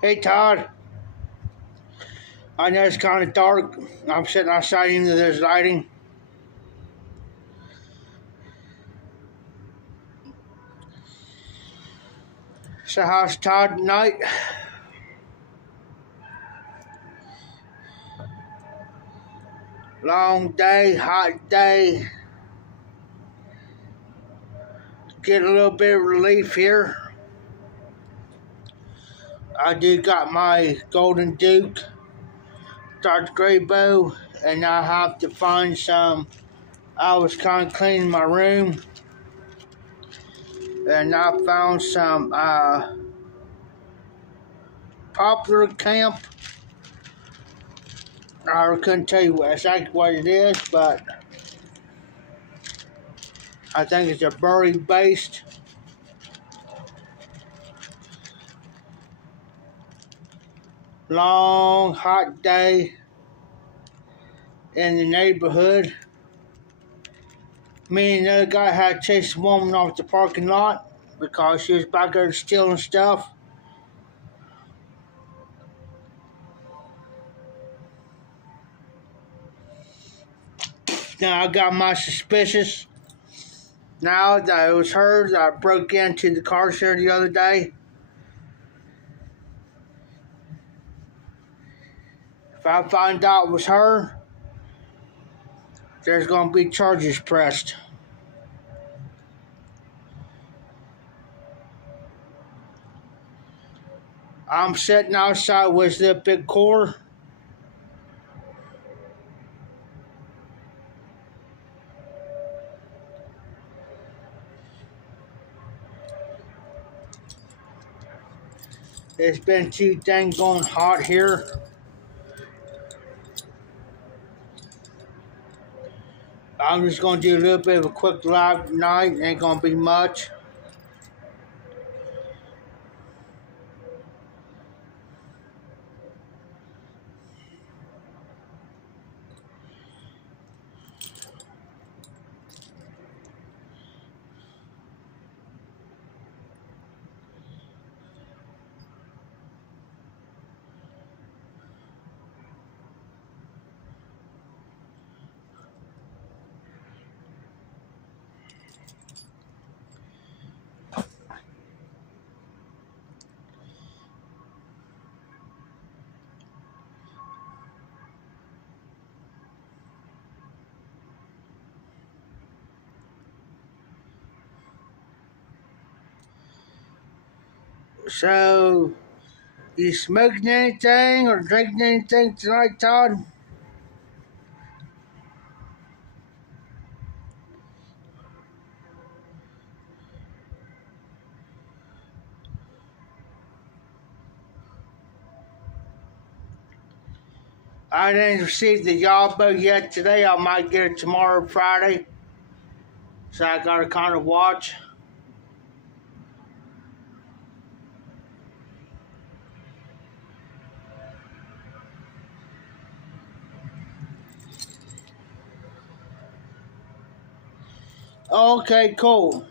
Hey Todd, I know it's kind of dark. I'm sitting outside into this lighting. So how's Todd tonight? Long day, hot day. Getting a little bit of relief here. I do got my Golden Duke, Dr. Grey Bow, and I have to find some. I was kind of cleaning my room, and I found some Poplar Camp. I couldn't tell you exactly what it is, but I think it's a berry based. Long, hot day in the neighborhood. Me and the other guy had chased a woman off the parking lot because she was back there stealing stuff. Now I got my suspicious. Now that it was her that broke into the car share the other day. If I find out it was her, there's going to be charges pressed. I'm sitting outside with the big core. It's been too dang going hot here. I'm just going to do a little bit of a quick live tonight. Ain't going to be much. So, you smoking anything or drinking anything tonight, Todd? I didn't receive the Yabo yet today. I might get it tomorrow, Friday. So I gotta kind of watch. Okay, cool.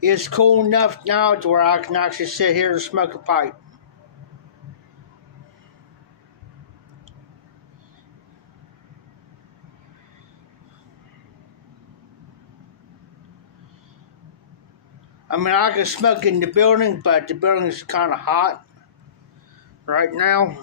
It's cool enough now to where I can actually sit here and smoke a pipe. I mean, I can smoke in the building, but the building is kind of hot right now.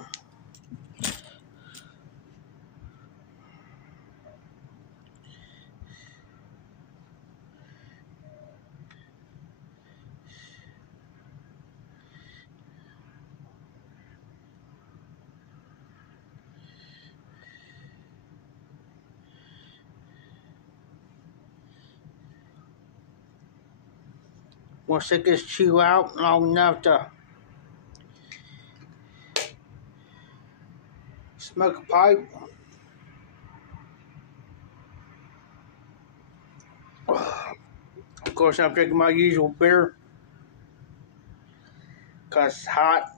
Once it gets chew out long enough to smoke a pipe. Of course, I'm drinking my usual beer because it's hot.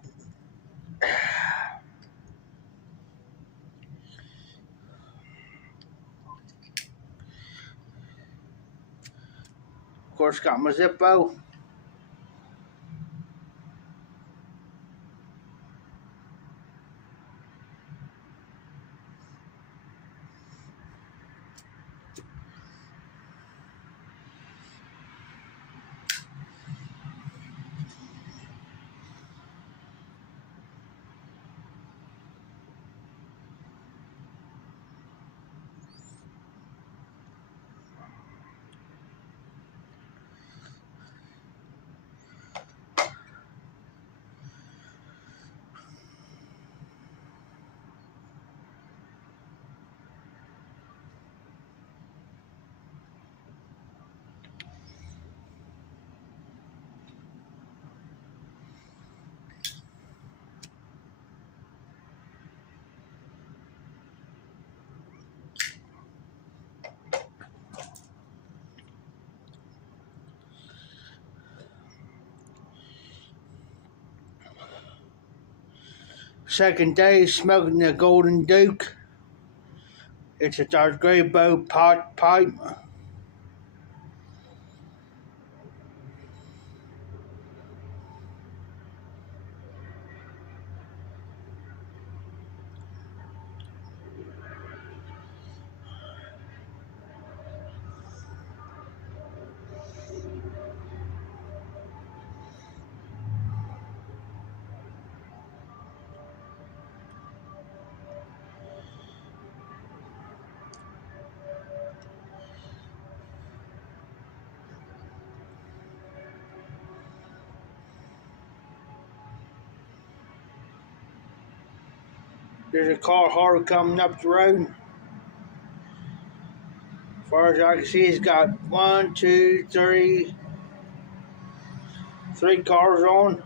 Of course, got my Zippo. Second day smoking the Golden Duke. It's a Dodge Gray Bow pot pipe. There's a car hard coming up the road. As far as I can see, it's got 1, 2, 3 cars on.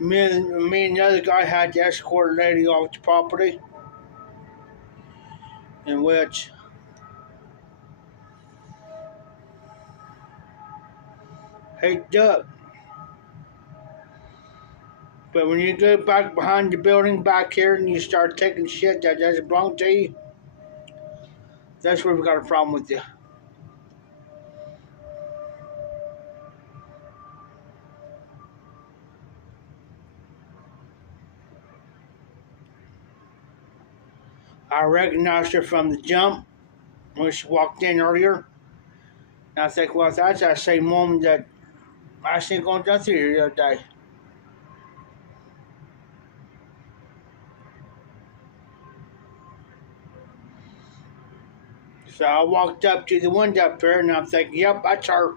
Me and the other guy had to escort a lady off the property, in which hate to do it. But when you go back behind the building back here and you start taking shit that doesn't belong to you, that's where we got a problem with you. I recognized her from the jump when she walked in earlier. And I think, well, that's that same woman that I seen going down through here the other day. So I walked up to the window up there and I'm thinking, yep, that's her.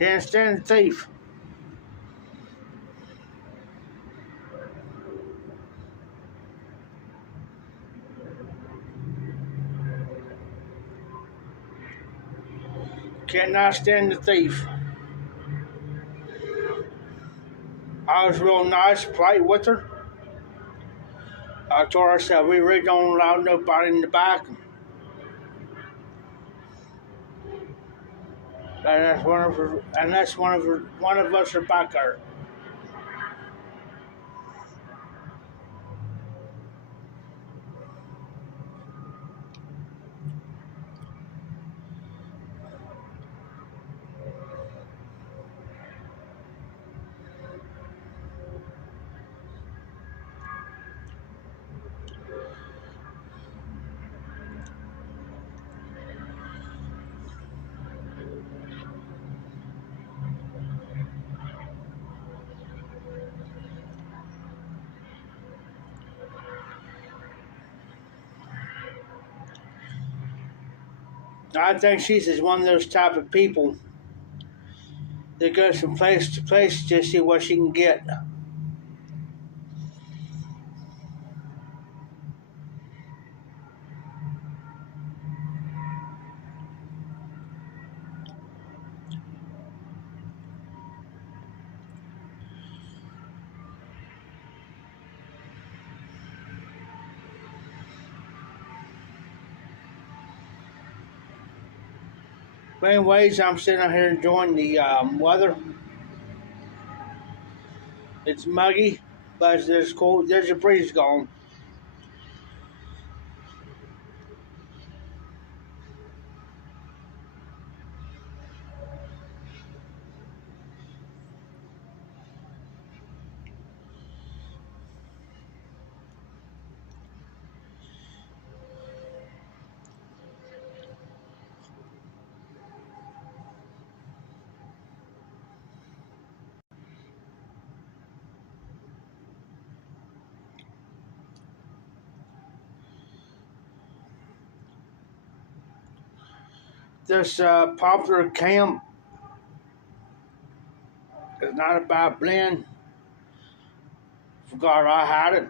Can't stand the thief. Cannot stand the thief. I was real nice, polite with her. I told her, I said, we really don't allow nobody in the back. And that's one of us are back there. I think she's just one of those type of people that goes from place to place to see what she can get. But anyways, I'm sitting out here enjoying the weather. It's muggy, but there's cold. There's a breeze going. This popular camp is not a bad blend. Forgot I had it.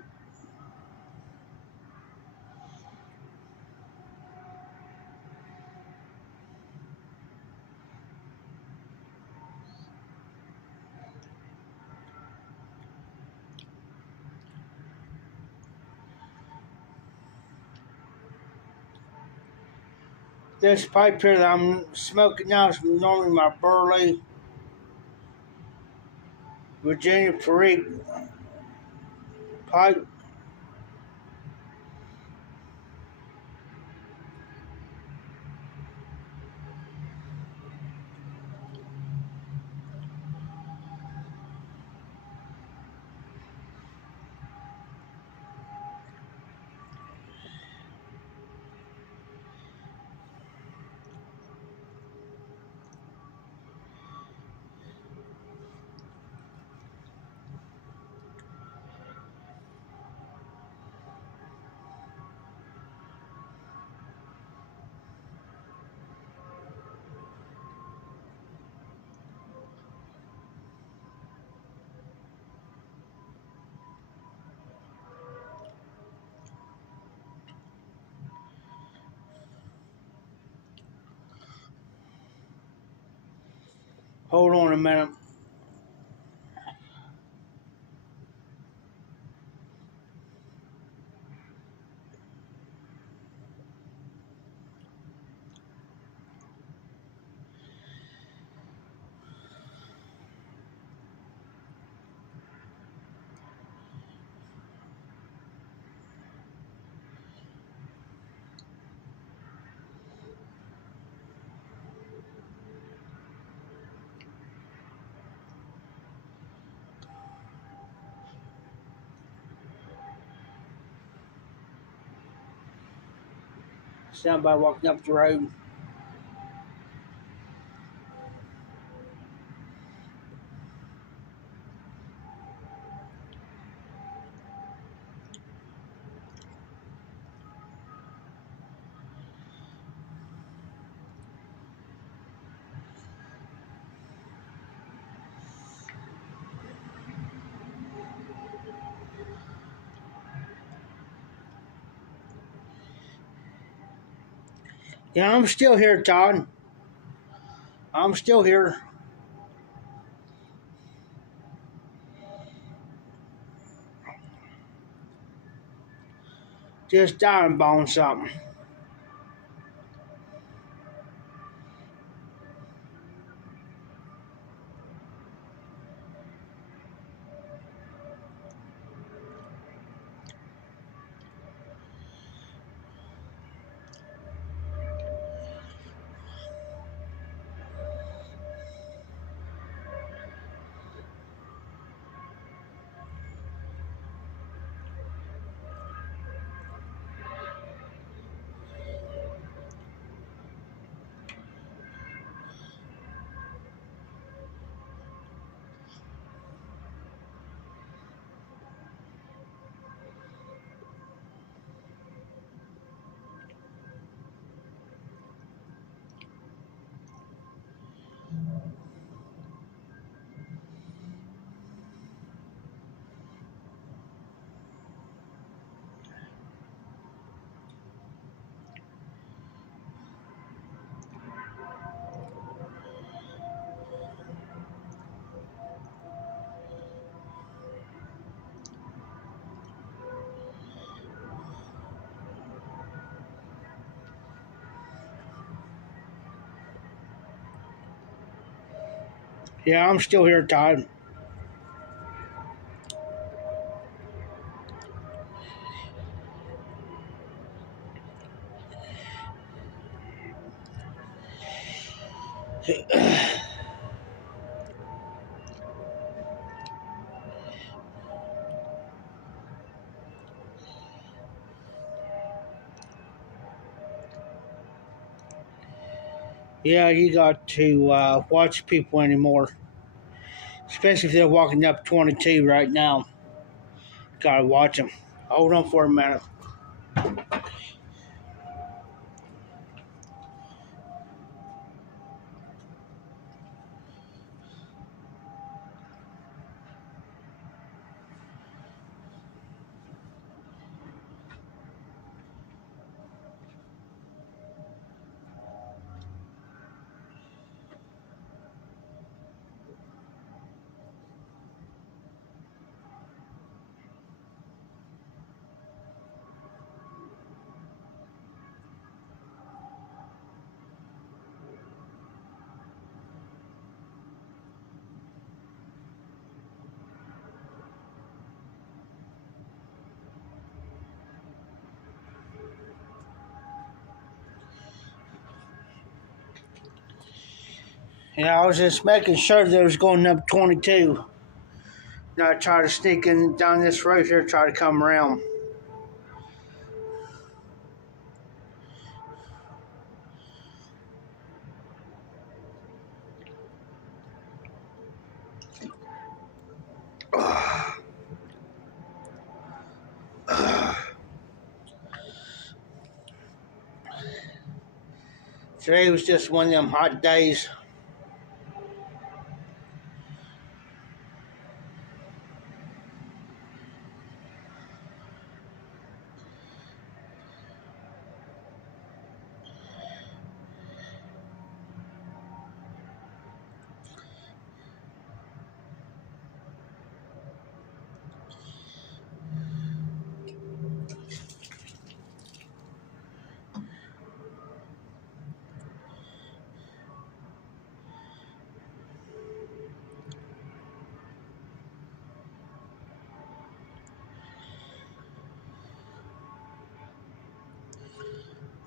This pipe here that I'm smoking now is normally my Burley Virginia Perique pipe. Hold on a minute. Somebody walking up the road. Yeah, I'm still here, Todd. I'm still here. Just dying bone something. Yeah, I'm still here, Todd. Yeah, you got to watch people anymore, especially if they're walking up 22 right now. Gotta watch them. Hold on for a minute. Yeah, I was just making sure they was going up 22. Now I try to sneak in down this road here, try to come around. Today was just one of them hot days.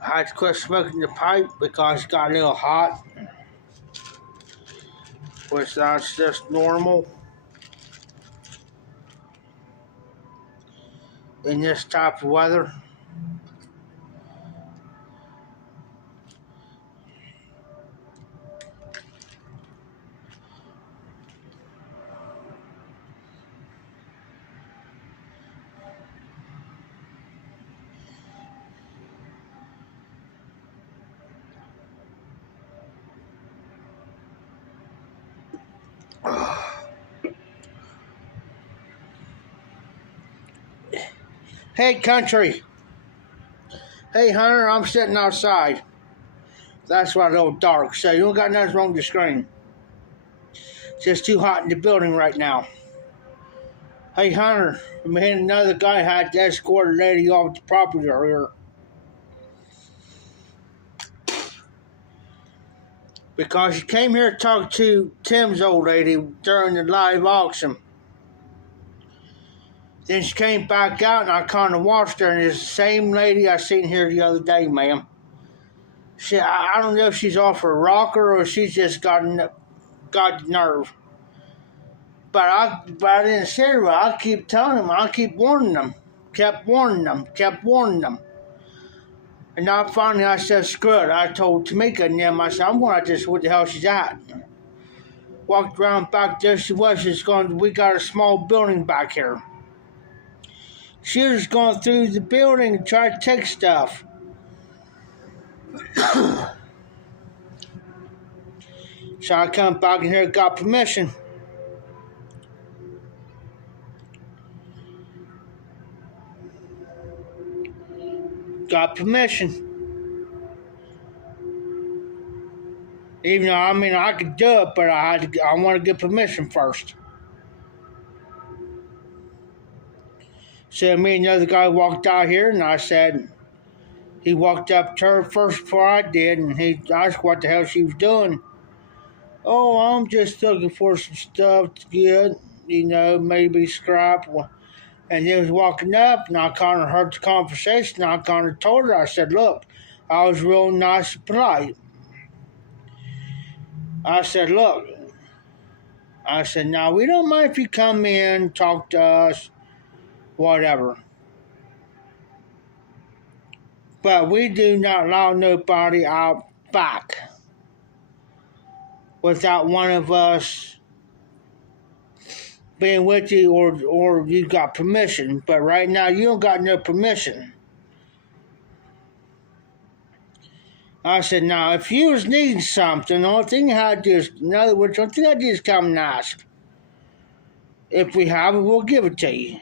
I had to quit smoking the pipe because it got a little hot, which that's just normal in this type of weather. Hey, country. Hey, Hunter, I'm sitting outside. That's why it's a little dark. So you don't got nothing wrong with the screen. It's just too hot in the building right now. Hey, Hunter, me and another guy had to escort a lady off the property earlier. Because she came here to talk to Tim's old lady during the live auction. Then she came back out and I kind of watched her, and it's the same lady I seen here the other day, ma'am. I don't know if she's off her rocker or she's just got the nerve. But I didn't say her. I keep telling them, I keep warning them. Kept warning them. And now finally I said, screw it. I told Tamika and them, I said, I'm going to just what the hell she's at. Walked around back there, she was just going, we got a small building back here. She was going through the building and tried to take stuff. So I come back in here and got permission. Even though, I could do it, but I want to get permission first. So me and the other guy walked out here, and I said, he walked up to her first before I did, and he asked what the hell she was doing. Oh, I'm just looking for some stuff to get, maybe scrap. And he was walking up, and I kind of heard the conversation. I kind of told her, I said, look, I was real nice and polite. I said, look, now we don't mind if you come in, talk to us, whatever. But we do not allow nobody out back without one of us being with you or you got permission. But right now you don't got no permission. I said, now if you was needing something, the only thing you had to do is, in other words, the only thing I do is come and ask. If we have it, we'll give it to you.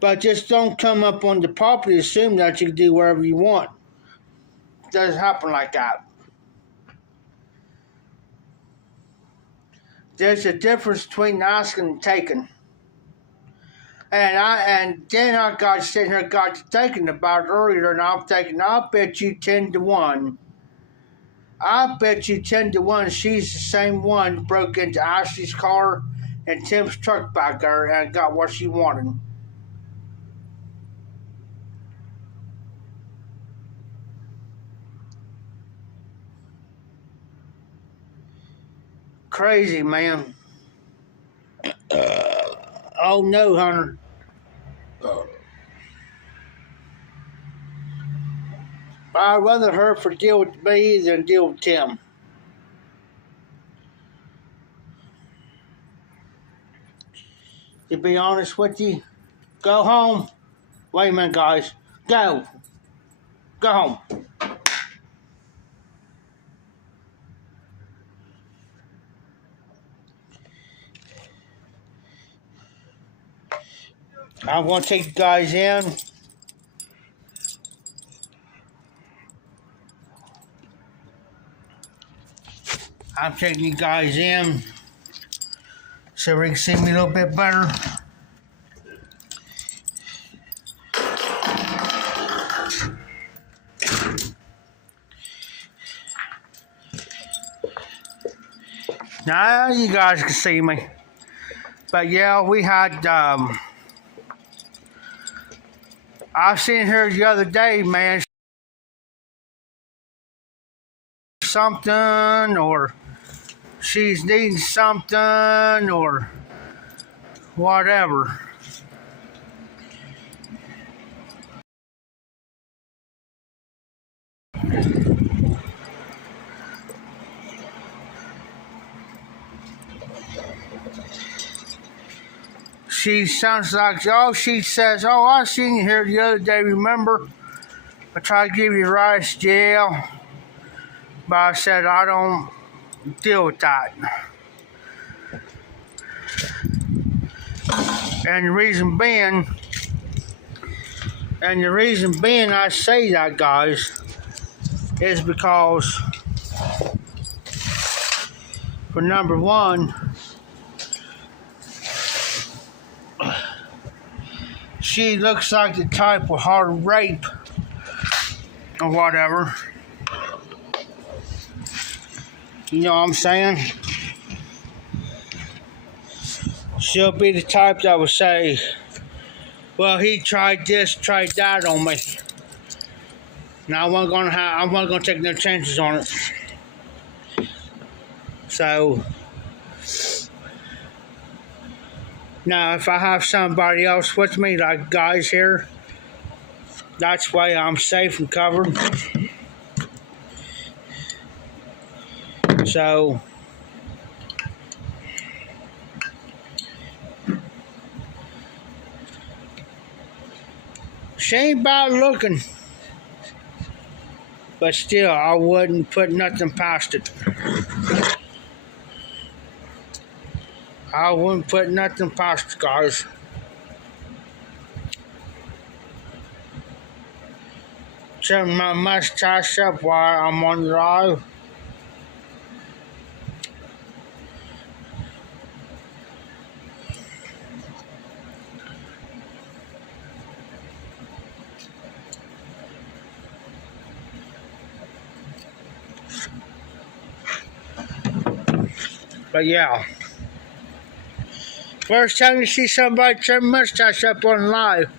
But just don't come up on the property, assume that you can do whatever you want. It doesn't happen like that. There's a difference between asking and taking. And then I got sitting here, got to thinking about it earlier, and I'm thinking, I'll bet you 10-1. I bet you 10-1 she's the same one who broke into Ashley's car and Tim's truck back there and got what she wanted. Crazy, man. Oh no, Hunter. I'd rather her for deal with me than deal with Tim. To be honest with you, go home. Wait a minute, guys. Go home. I'm going to take you guys in. I'm taking you guys in so we can see me a little bit better. Now you guys can see me. But yeah, we had I seen her the other day, man. Something, or she's needing something, or whatever. She sounds like, she says, I seen you here the other day, remember? I tried to give you rice jail, but I said I don't deal with that. And the reason being I say that, guys, is because, for number one, she looks like the type of hard rape or whatever. You know what I'm saying? She'll be the type that would say, well, he tried this, tried that on me. Now I'm not gonna take no chances on it. So now if I have somebody else with me, like guys here, that's why I'm safe and covered. So she ain't bad looking, but still, I wouldn't put nothing past it. I wouldn't put nothing past it, guys. Check my mustache up while I'm on live. But yeah, first time you see somebody trim mustache up on live.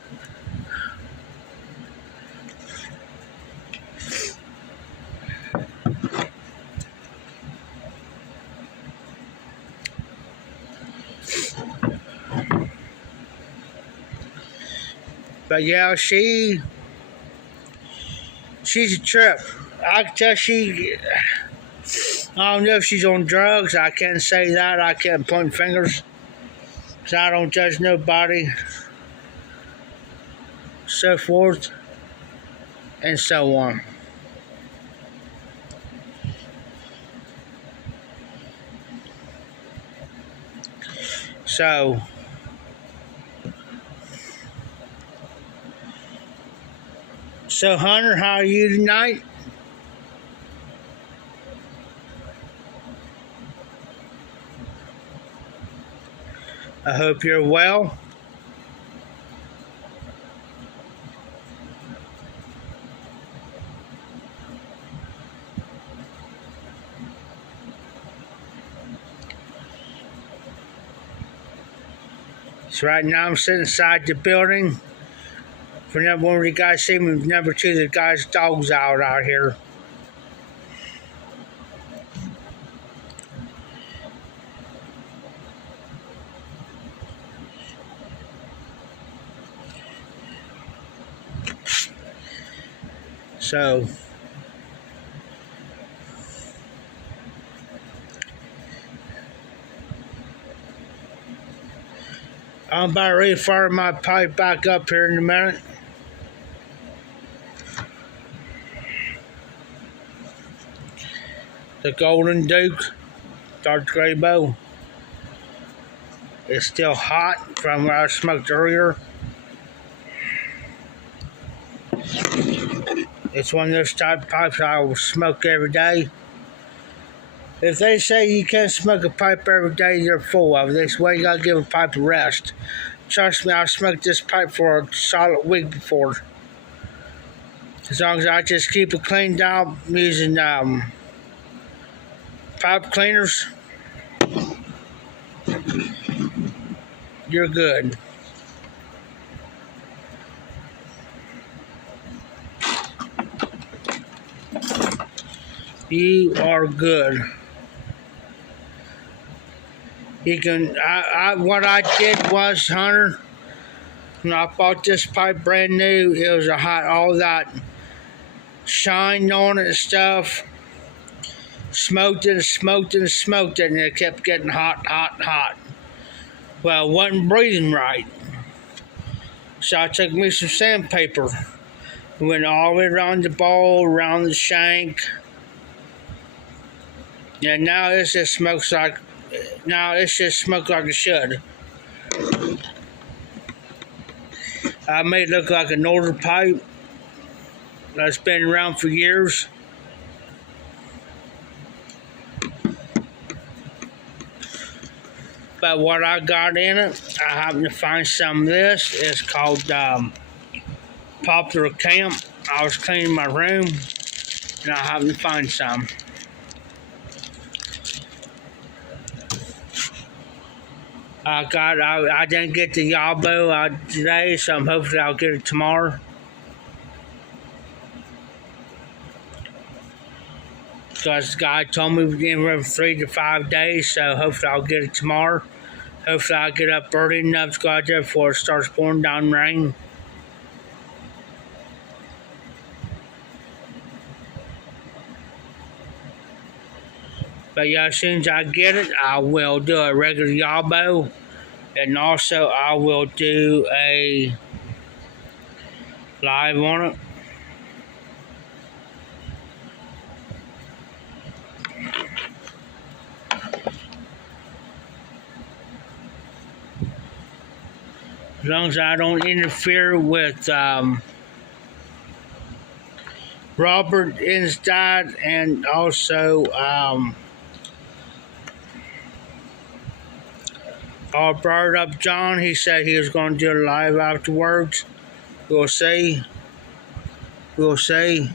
But yeah, she's a trip. I can tell I don't know if she's on drugs. I can't say that. I can't point fingers. Because I don't judge nobody. So forth. And so on. So Hunter, how are you tonight? I hope you're well. So right now I'm sitting inside the building. For number one, you guys see me. Number two, the guy's dog's out here. So I'm about ready to fire my pipe back up here in a minute. The Golden Duke, Dark Gray Bow, is still hot from where I smoked earlier. It's one of those type of pipes I will smoke every day. If they say you can't smoke a pipe every day, you're full of it. This way you gotta give a pipe a rest. Trust me, I smoked this pipe for a solid week before. As long as I just keep it cleaned out using pipe cleaners, you're good. You are good. You can. What I did was, Hunter, when I bought this pipe brand new, it was all that shine on it and stuff. Smoked it and smoked it and smoked it, and it kept getting hot, hot, hot. Well, it wasn't breathing right. So I took me some sandpaper, went all the way around the bowl, around the shank. Yeah, now it just smokes like it should. I made it look like an older pipe that's been around for years. But what I got in it, I happened to find some of this. It's called Popular Camp. I was cleaning my room, and I happened to find some. I didn't get the Yabo today, so hopefully I'll get it tomorrow. Because the guy told me we're in 3 to 5 days, so hopefully I'll get it tomorrow. Hopefully I'll get up early enough to go out there before it starts pouring down rain. But yeah, as soon as I get it, I will do a regular Yabo. And also I will do a live on it. As long as I don't interfere with Robert Instead and also I brought up John. He said he was going to do a live afterwards. We'll see. We'll see.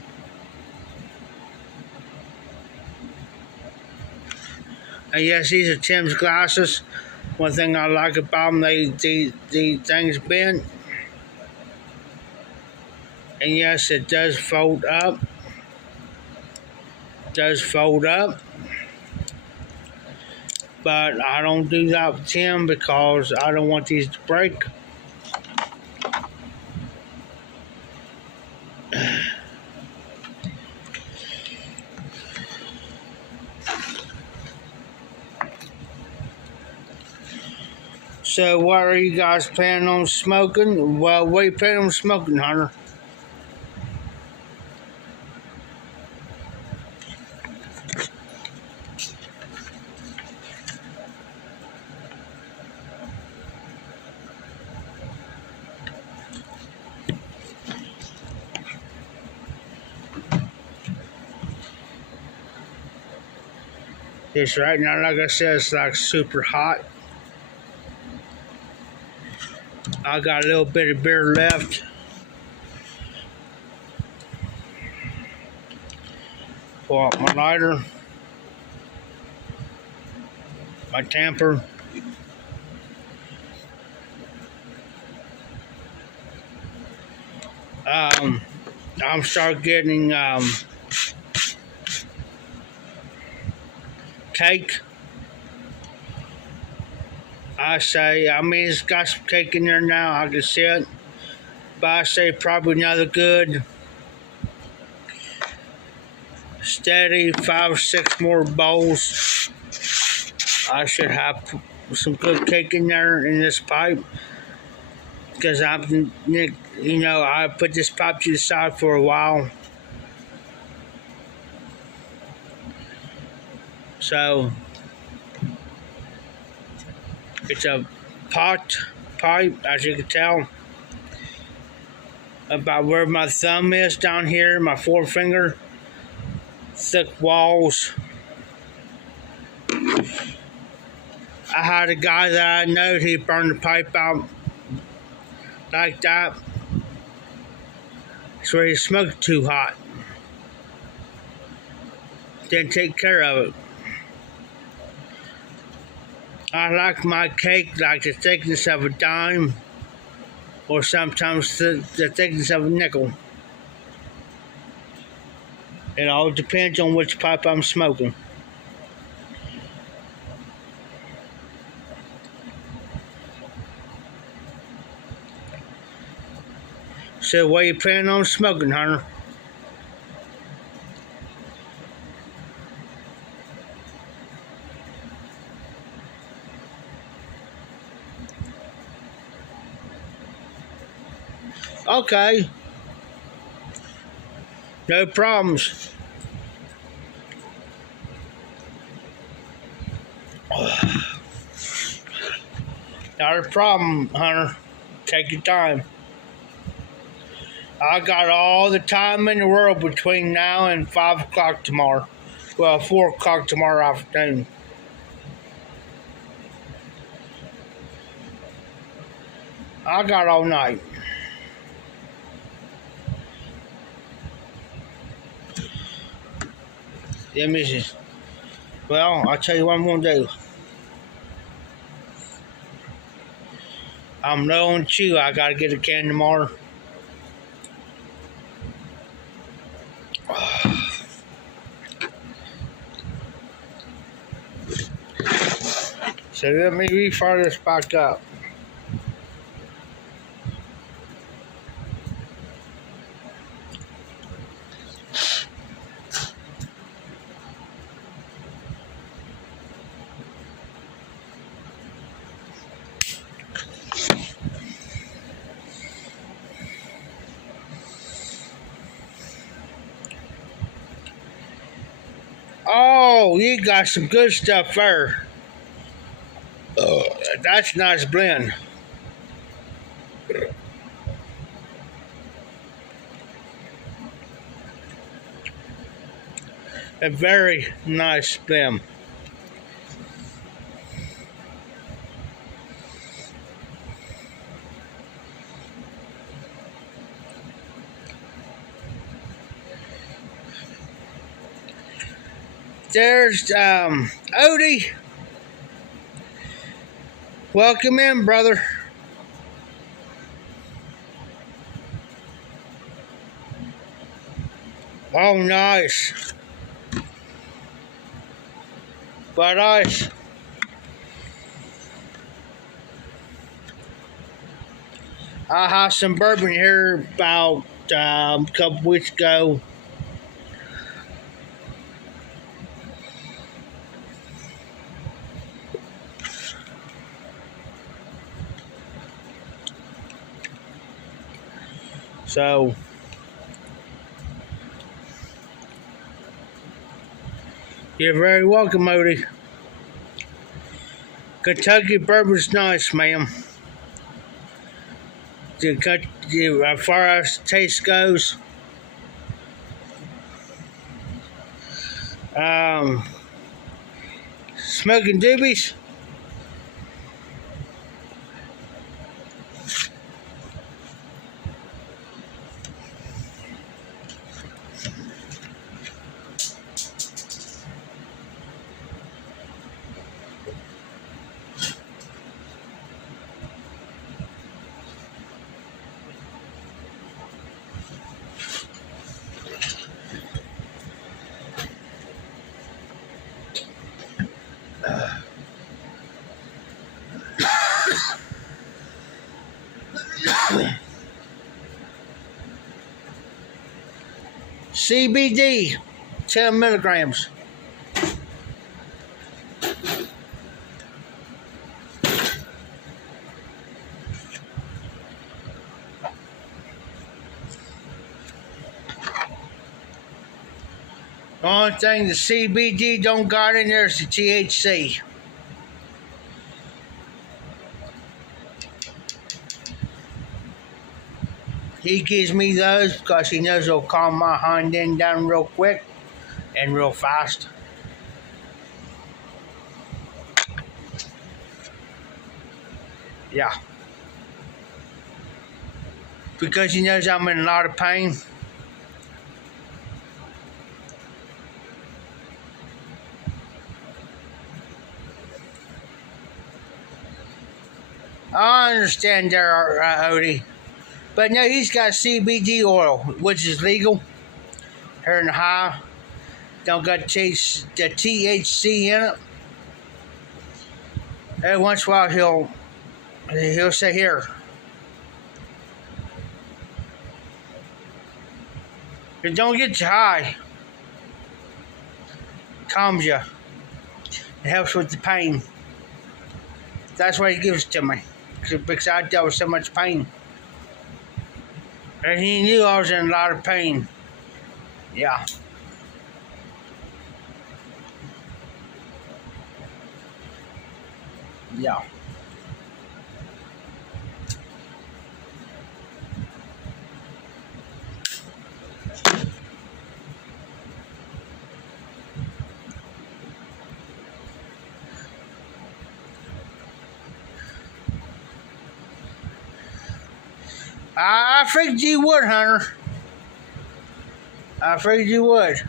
And yes, these are Tim's glasses. One thing I like about them, the things bent. And yes, it does fold up. It does fold up. But I don't do that with Tim because I don't want these to break. So what are you guys planning on smoking? Well, what are you planning on smoking, Hunter? This right now, like I said, it's like super hot. I got a little bit of beer left. Pull out my lighter, my tamper. I'm start getting cake. I mean, it's got some cake in there now, I can see it. But I say probably another good, steady 5 or 6 more bowls. I should have some good cake in there in this pipe. Because I put this pipe to the side for a while. So it's a pot pipe, as you can tell, about where my thumb is down here, my forefinger. Thick walls. I had a guy that I know, he burned the pipe out like that. It's where he smoked too hot. Didn't take care of it. I like my cake like the thickness of a dime, or sometimes the thickness of a nickel. It all depends on which pipe I'm smoking. So what are you planning on smoking, Hunter? Okay. No problems. Not a problem, Hunter. Take your time. I got all the time in the world between now and 5 o'clock tomorrow. Well, 4 o'clock tomorrow afternoon. I got all night. Yeah, missus. Well, I'll tell you what I'm gonna do. I'm low on chew. I gotta get a can tomorrow. So let me refire this back up. Oh, you got some good stuff there. That's a nice blend. A very nice blend. There's Odie. Welcome in, brother. Oh, nice. But ice. I had some bourbon here about a couple weeks ago. So, you're very welcome, Odie. Kentucky bourbon's nice, ma'am. As far as taste goes, smoking doobies. CBD, 10 milligrams. The only thing the CBD don't got in there is the THC. He gives me those because he knows it'll calm my hind end down real quick and real fast. Yeah. Because he knows I'm in a lot of pain. I understand there, Odie. But no, he's got CBD oil, which is legal here in Ohio. Don't got the THC in it. Every once in a while he'll say, here. It don't get you high. Calms you. It helps with the pain. That's why he gives it to me. Because I dealt with so much pain. And he knew I was in a lot of pain. Yeah. Yeah. I figured you would, Hunter. I figured you would.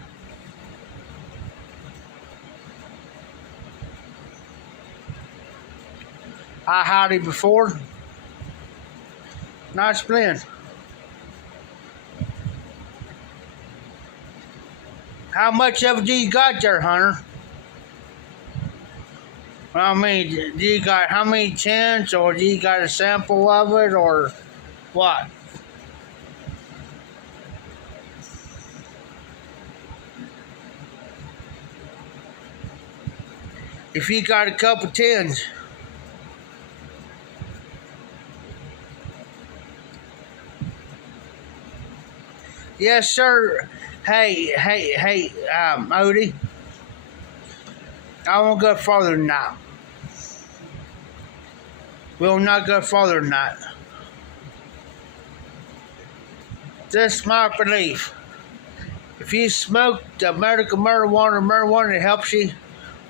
I had it before. Nice blend. How much of it do you got there, Hunter? I mean, do you got how many tins, or do you got a sample of it, or what? If you got a couple tins. Yes, sir. Hey, Odie. I won't go farther than that. We'll not go farther than that. This is my belief. If you smoke the medical marijuana that helps you,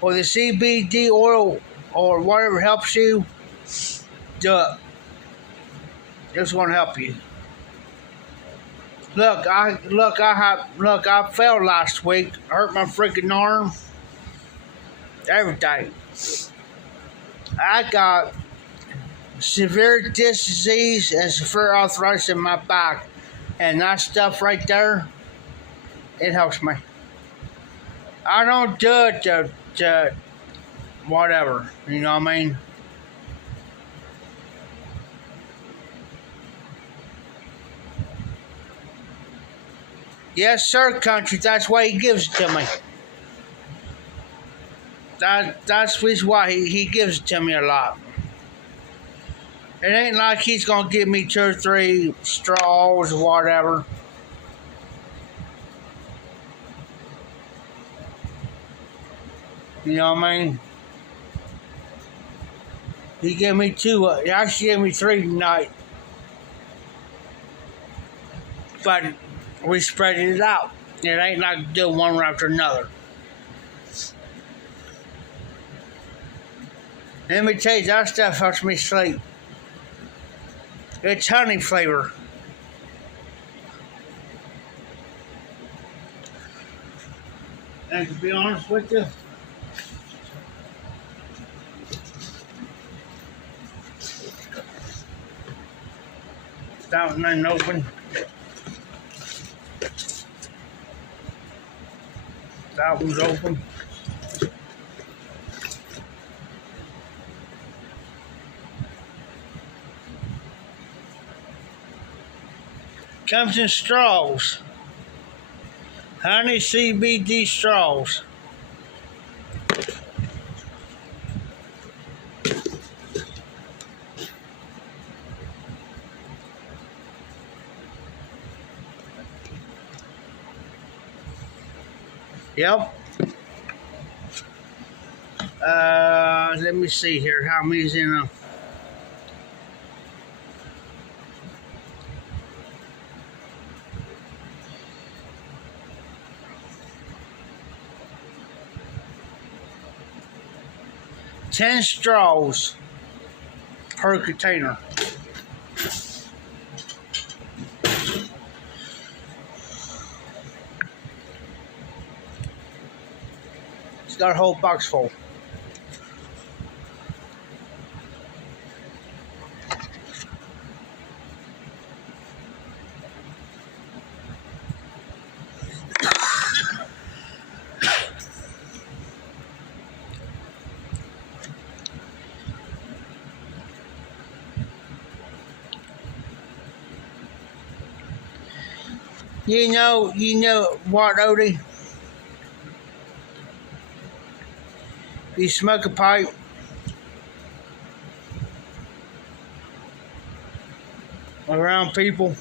or the CBD oil, or whatever helps you, do it. It's going to help you. Look, I fell last week. Hurt my freaking arm. Everything. I got severe disc disease and severe arthritis in my back, and that stuff right there, it helps me. I don't do it to whatever, you know what I mean? Yes, sir, country. That's why he gives it to me. That's why he gives it to me a lot. It ain't like he's gonna give me 2 or 3 straws or whatever. You know what I mean? He gave me 2. He actually gave me 3 tonight. But we spread it out. It ain't like doing one after another. Let me tell you, that stuff helps me sleep. It's honey flavor. And to be honest with you, that one ain't open. That one's open. Comes in straws. Honey CBD straws. Yep. Let me see here. How many's in a... $10 straws per container. It's got a whole box full. You know what, Odie? You smoke a pipe, around people.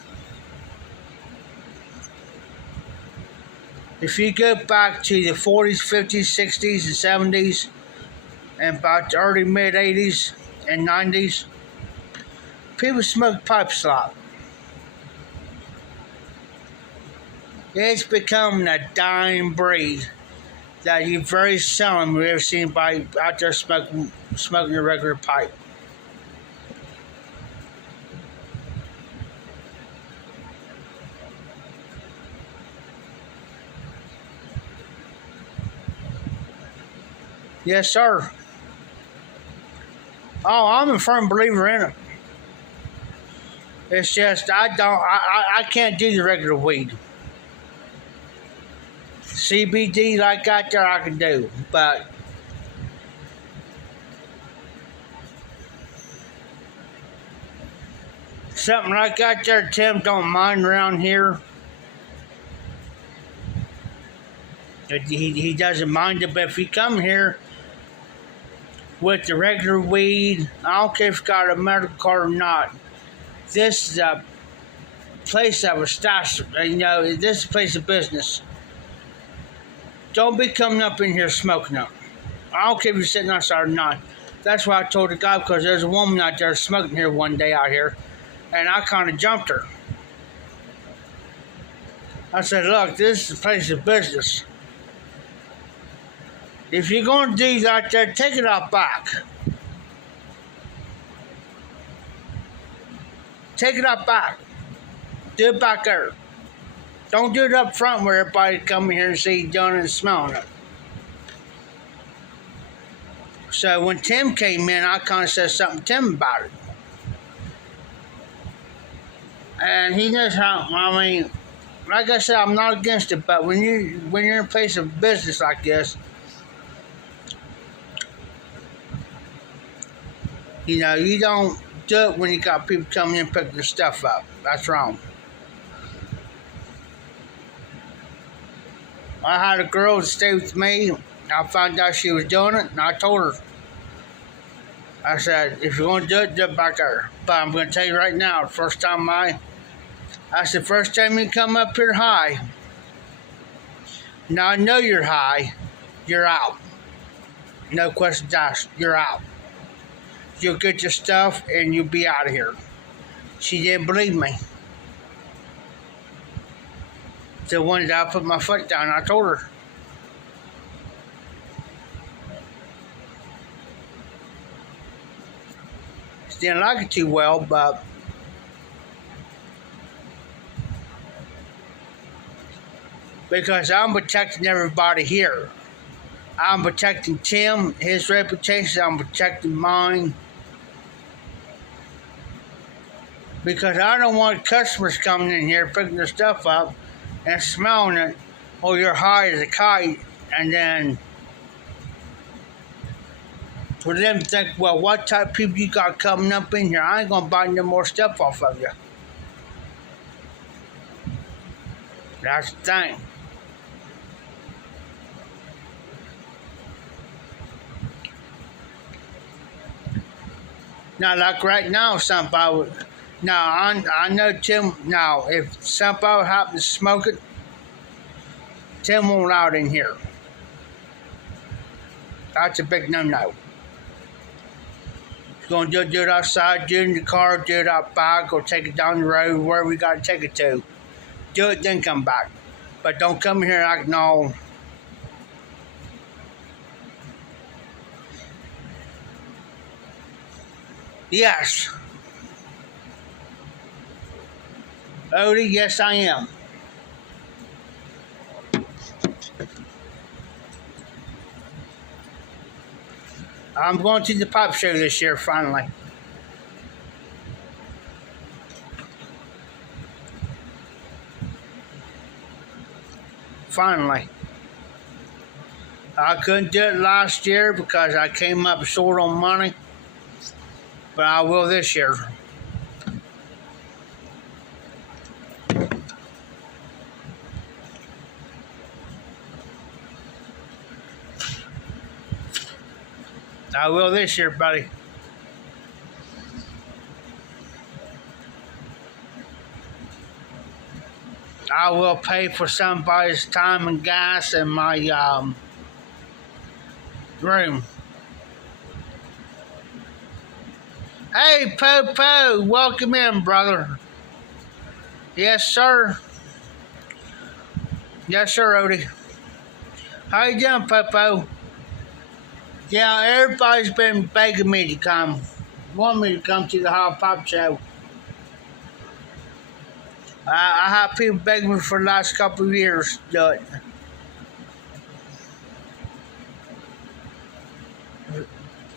If you go back to the 40s, 50s, 60s, and 70s, and about the early mid 80s and 90s, people smoked pipes a lot. It's become a dying breed that you very seldom will ever see anybody out there smoking a regular pipe. Yes, sir. Oh, I'm a firm believer in it. It's just I can't do the regular weed. CBD like that there I can do, but something like that there Tim don't mind around here. He doesn't mind it, but if you come here with the regular weed, I don't care if you got a medical card or not. This is a place that was stashed. This is a place of business. Don't be coming up in here smoking up. I don't care if you're sitting outside or not. That's why I told the guy, because there's a woman out there smoking here one day out here, and I kind of jumped her. I said, look, this is a place of business. If you're going to do that there, take it out back. Take it out back. Do it back there. Don't do it up front where everybody come here and see you doing it and smelling it. So when Tim came in, I kind of said something to Tim about it. And he knows how, like I said, I'm not against it, but when you're in a place of business like this, you don't do it when you got people coming in and picking your stuff up. That's wrong. I had a girl stay with me. I found out she was doing it, and I told her. I said, if you're going to do it back there. But I'm going to tell you right now, first time you come up here high, now I know you're high, you're out. No questions asked, you're out. You'll get your stuff, and you'll be out of here. She didn't believe me. So one day I put my foot down, I told her. She didn't like it too well, but because I'm protecting everybody here. I'm protecting Tim, his reputation, I'm protecting mine. Because I don't want customers coming in here picking their stuff up and smelling it, oh, you're high as a kite, and then for them to think, well, what type of people you got coming up in here? I ain't gonna buy no more stuff off of you. That's the thing. Now, like right now, somebody would. Now, I know Tim. Now, if somebody would happen to smoke it, Tim won't allow it in here. That's a big no-no. If you're going to do it outside, do it in the car, do it out back, or take it down the road, wherever we got to take it to. Do it, then come back. But don't come here like, no. Yes. Odie, yes, I am. I'm going to the pop show this year, finally. Finally. I couldn't do it last year because I came up short on money, but I will this year. I will this year, buddy. I will pay for somebody's time and gas in my room. Hey, Popo, welcome in, brother. Yes, sir. Yes, sir, Odie. How you doing, Popo? Yeah, everybody's been begging me to come. Want me to come to the Hall Pop Show. I have people begging me for the last couple of years to do it.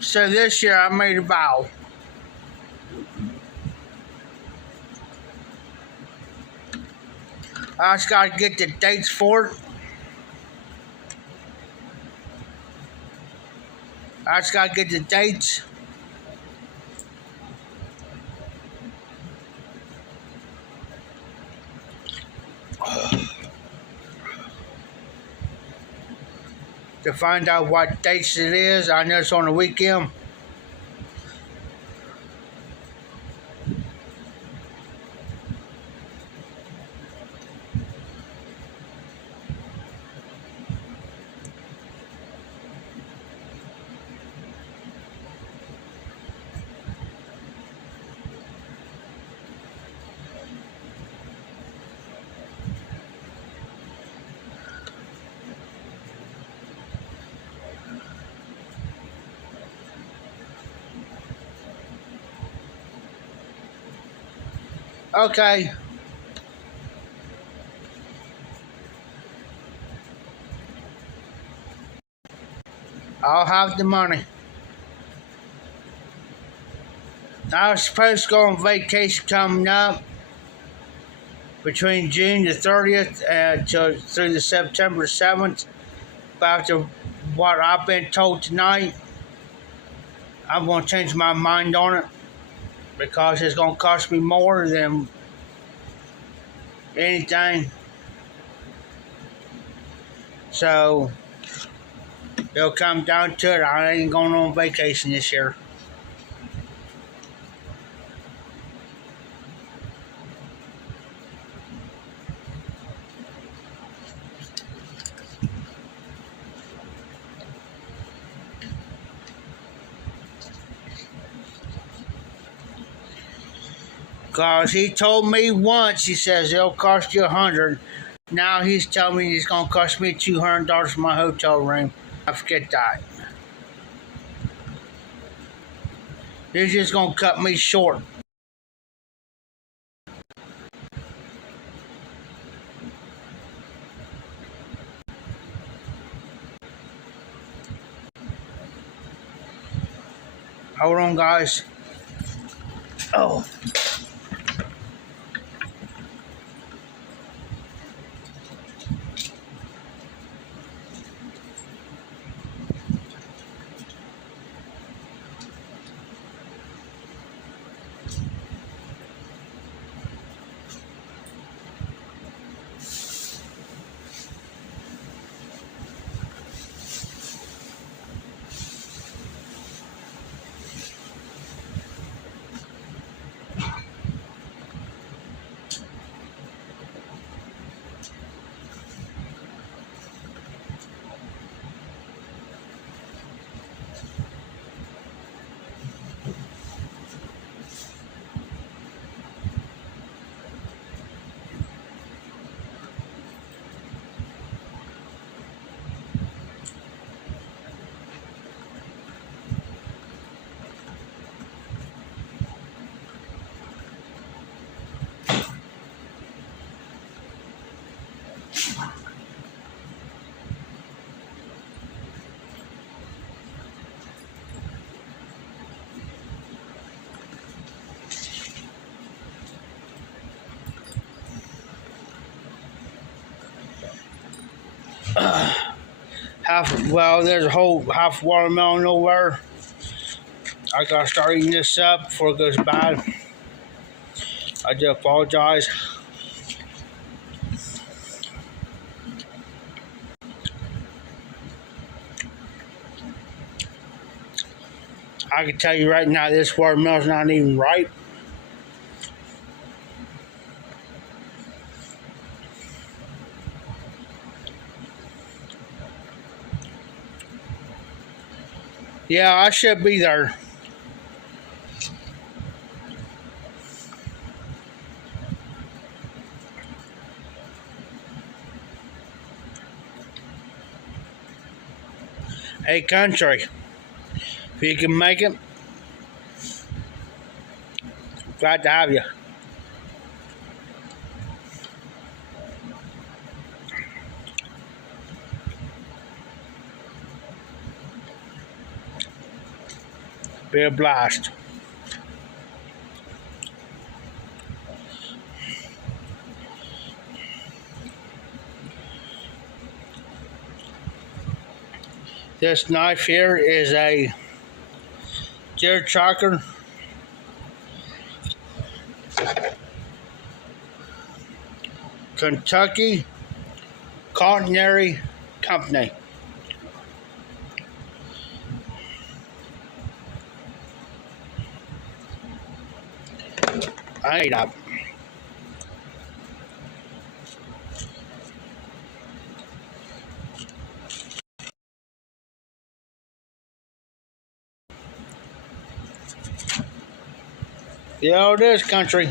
So this year I made a vow. I just gotta get the dates for it. I just gotta get the dates. To find out what dates it is. I know it's on the weekend. Okay. I'll have the money. I was supposed to go on vacation coming up between June the 30th through the September 7th. But after what I've been told tonight, I'm going to change my mind on it because it's going to cost me more than anything. So it'll come down to it. I ain't going on vacation this year. Cause he told me once, he says it'll cost you $100. Now he's telling me it's gonna cost me $200 for my hotel room. I forget that. He's just gonna cut me short. Hold on, guys. Oh. There's a whole half watermelon over. I gotta start eating this up before it goes bad. I do apologize. I can tell you right now, this watermelon's not even ripe. Yeah, I should be there. Hey, country, if you can make it, glad to have you. Be a blast. This knife here is a deer tracker. Kentucky Culinary Company. I ate up. Yeah, it is country.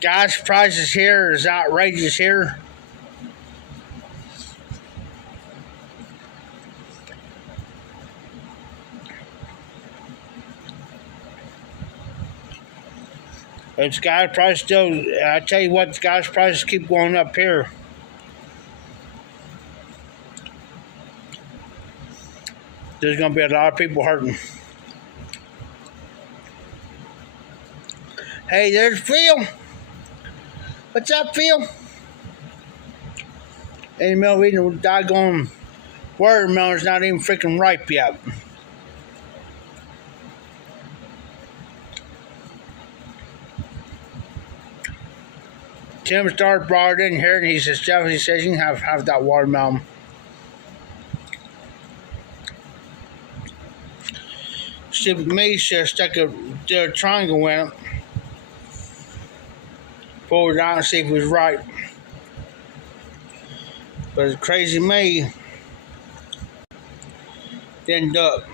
Gas prices here is outrageous here. It's gas price still. I tell you what, gas prices keep going up here. There's gonna be a lot of people hurting. Hey, there's Phil. What's up, Phil? In the middle of eating a doggone watermelon's not even freaking ripe yet. Tim Stark brought it in here and he says, Jeff, he says you can have that watermelon. Stupid me should have stuck a triangle in it. Pulled it out and see if it was right. But crazy me didn't do it.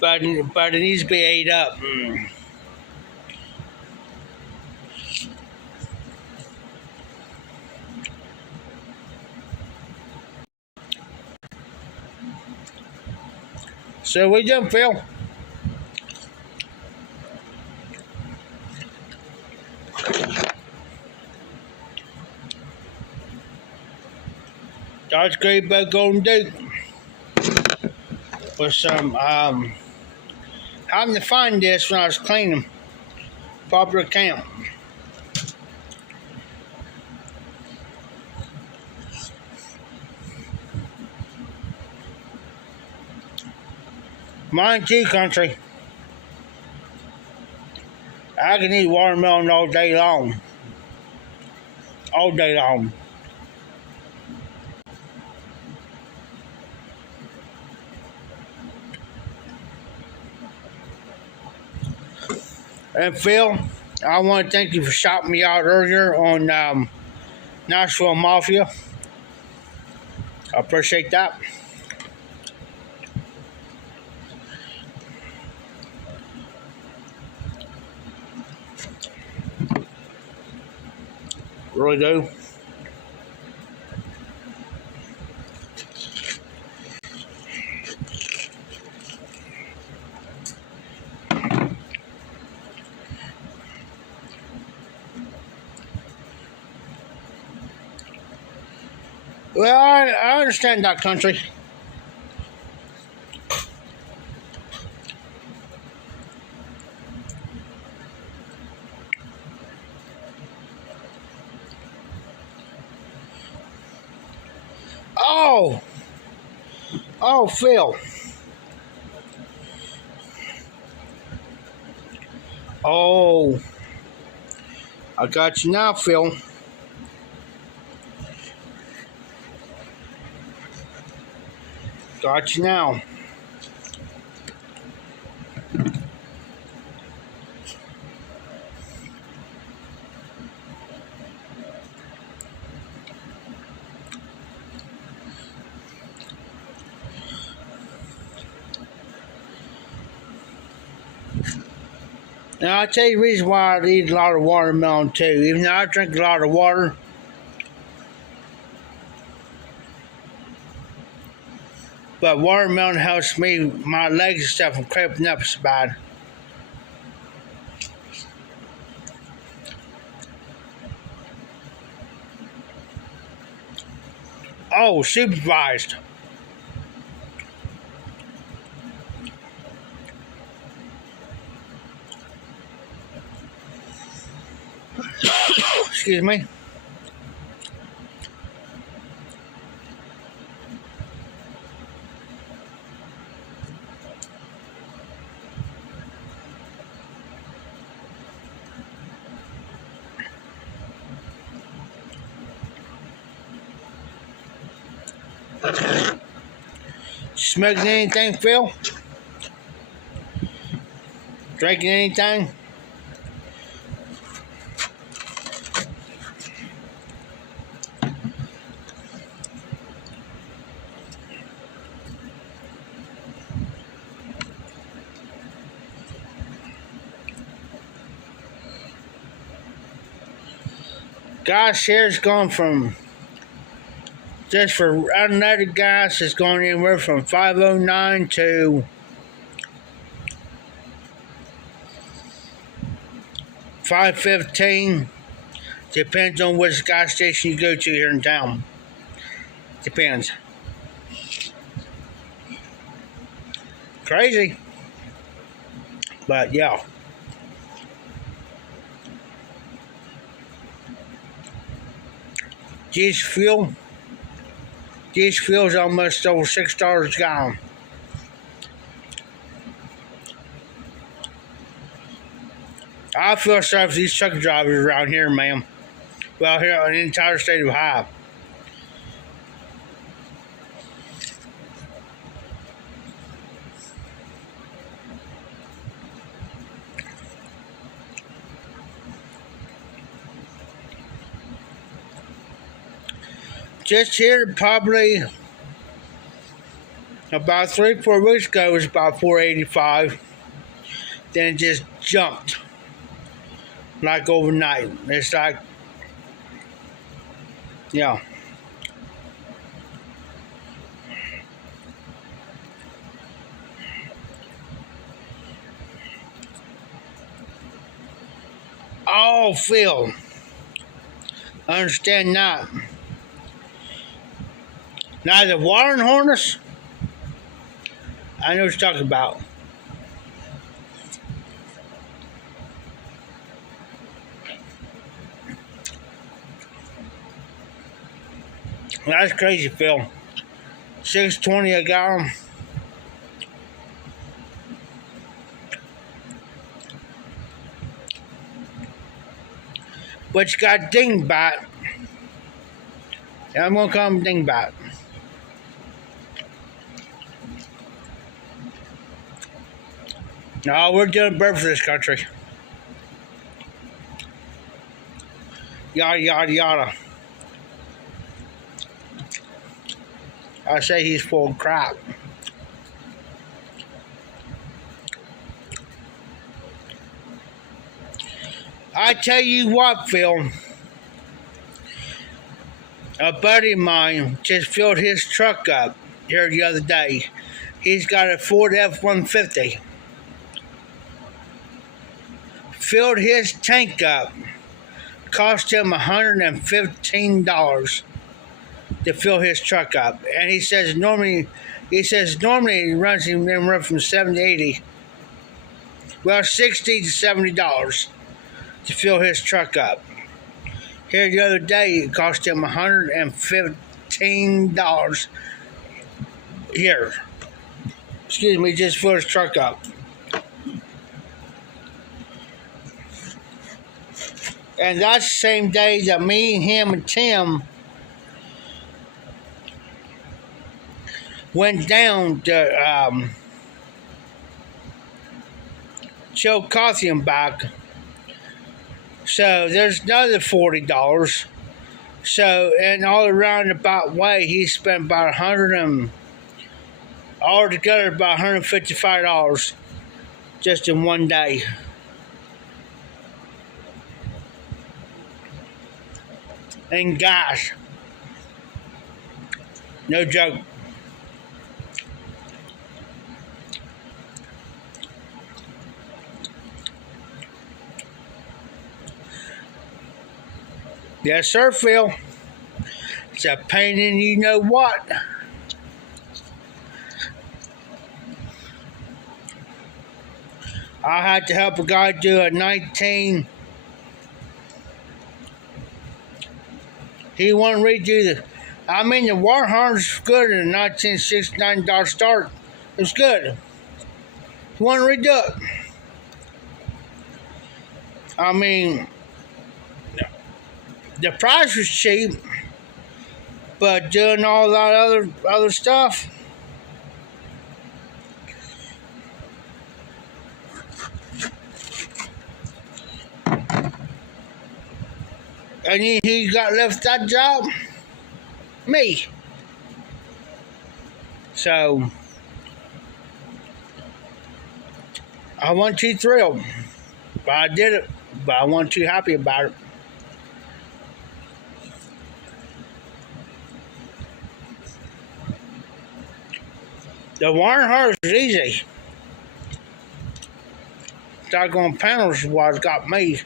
But it needs to be ate up. So we done, Phil. That's great about Golden Duke. With some having to find this when I was cleaning Popular Camp. Mine too, country. I can eat watermelon all day long. All day long. And Phil, I want to thank you for shouting me out earlier on Nashville Mafia. I appreciate that. Really do. Well, I understand that, country. Oh, Phil. Oh, I got you now, Phil. Got you now. Now, I'll tell you the reason why I eat a lot of watermelon too. Even though I drink a lot of water, but watermelon helps me, my legs and stuff from cramping up so bad. Oh, supervised. Excuse me. Smoking anything, Phil? Drinking anything? Gas here's gone from, just for unleaded gas, it's going anywhere from $5.09 to $5.15. Depends on which gas station you go to here in town. Depends. Crazy. But yeah. Diesel fuel. Diesel fuel's almost over $6 a gallon. I feel sorry for these truck drivers around here, ma'am. Well, here in the entire state of Ohio. Just here, probably about 3-4 weeks ago, it was about $4.85. Then it just jumped like overnight. It's like, yeah. Oh, Phil, I understand that. Now the watering harness, I know what you're talking about. That's crazy, Phil. $6.20 a gallon. But you got dingbat. I'm gonna call him dingbat. No, we're doing bird for this country. Yada, yada, yada. I say he's full of crap. I tell you what, Phil. A buddy of mine just filled his truck up here the other day. He's got a Ford F-150. Filled his tank up. Cost him $115 to fill his truck up. And he says normally he runs him anywhere from $70 to $80. Well, $60 to $70 to fill his truck up. Here the other day, it cost him $115 here. Excuse me, just fill his truck up. And that's the same day that me, him, and Tim went down to Chillicothe and back. So there's another $40. So, and all around about way, he spent about altogether about $155 just in one day. And gas. No joke. Yes, sir, Phil. It's a pain in you know what. I had to help a guy do a 19. He wanted to redo the. I mean, the water harness was good in the 1969 Dodge Start. It was good. He wanted to redo it. I mean, the price was cheap, but doing all that other stuff. And he got left that job? Me. So, I wasn't too thrilled. But I did it. But I wasn't too happy about it. The wiring harness is easy. Doggone panels is what got me.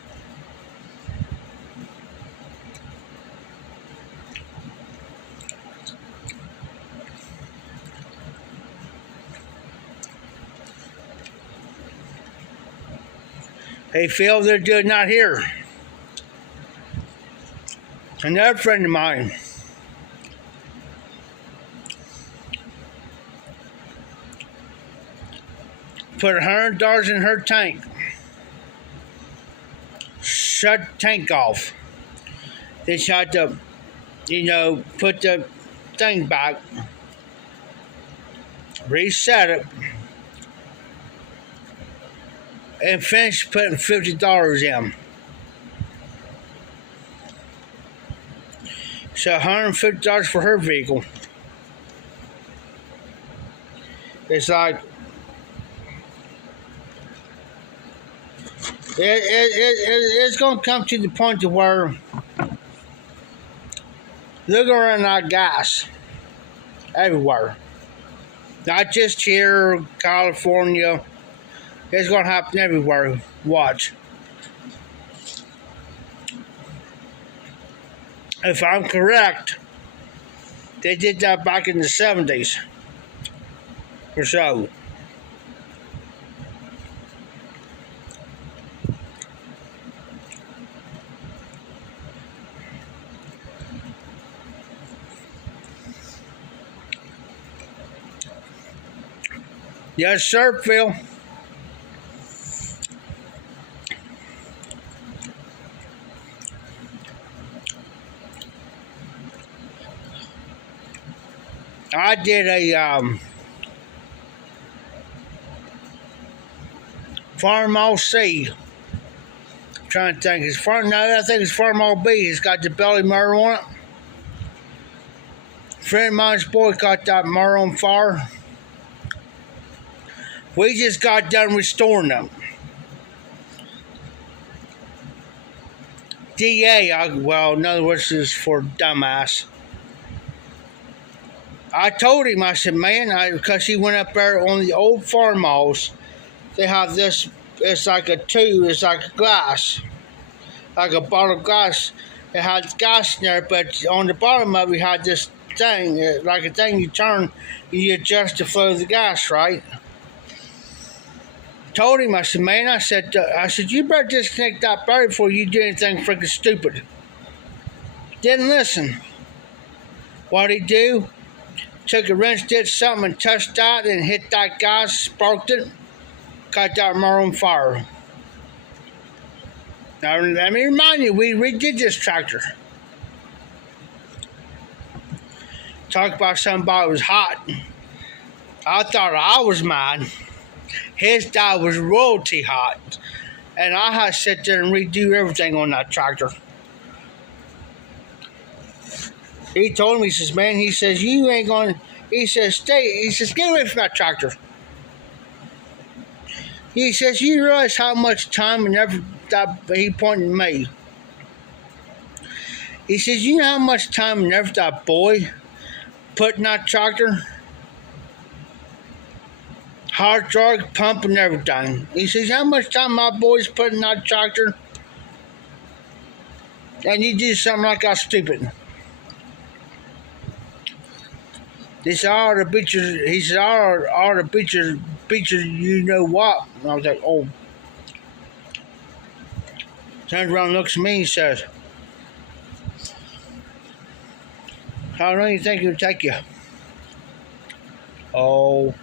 Hey Phil, they're doing not here. Another friend of mine. Put $100 in her tank. Shut the tank off. Then she had to, put the thing back. Reset it. And finish putting $50 in. So $150 for her vehicle. It's like it's going to come to the point to where they're going to run out of gas everywhere. Not just here, California. It's going to happen everywhere. Watch. If I'm correct, they did that back in the 70s or so. Yes, sir, Phil. I did a Farmall C. I'm trying to think. I think it's Farmall B. It's got the belly motor on it. A friend of mine's boy got that motor on fire. We just got done restoring them. DA, in other words, is for dumbass. I told him, I said, man, because he went up there on the old Farmalls, they have this, it's like a tube, it's like a glass, like a bottle of glass. It had gas in there, but on the bottom of it had this thing, like a thing you turn, and you adjust the flow of the gas, right? Told him, I said, man, I said, you better disconnect that battery before you do anything freaking stupid. Didn't listen. What'd he do? Took a wrench, did something, and touched that, and hit that gas, sparked it, caught that motor on fire. Now, let me remind you, we redid this tractor. Talk about somebody who was hot. I thought I was mad. His dad was royalty hot. And I had to sit there and redo everything on that tractor. He told me, he says, man, he says, you ain't going to, he says, get away from that tractor. He says, you realize how much time and effort that, he pointed at me. He says, you know how much time and effort that boy put in that tractor? Hydraulic pump and everything. He says, how much time my boy's put in that tractor? And you do something like that stupid. He said, all the bitches, he said, all the bitches, you know what? And I was like, oh. Turns around and looks at me and says, how long do you think it'll take you? Oh.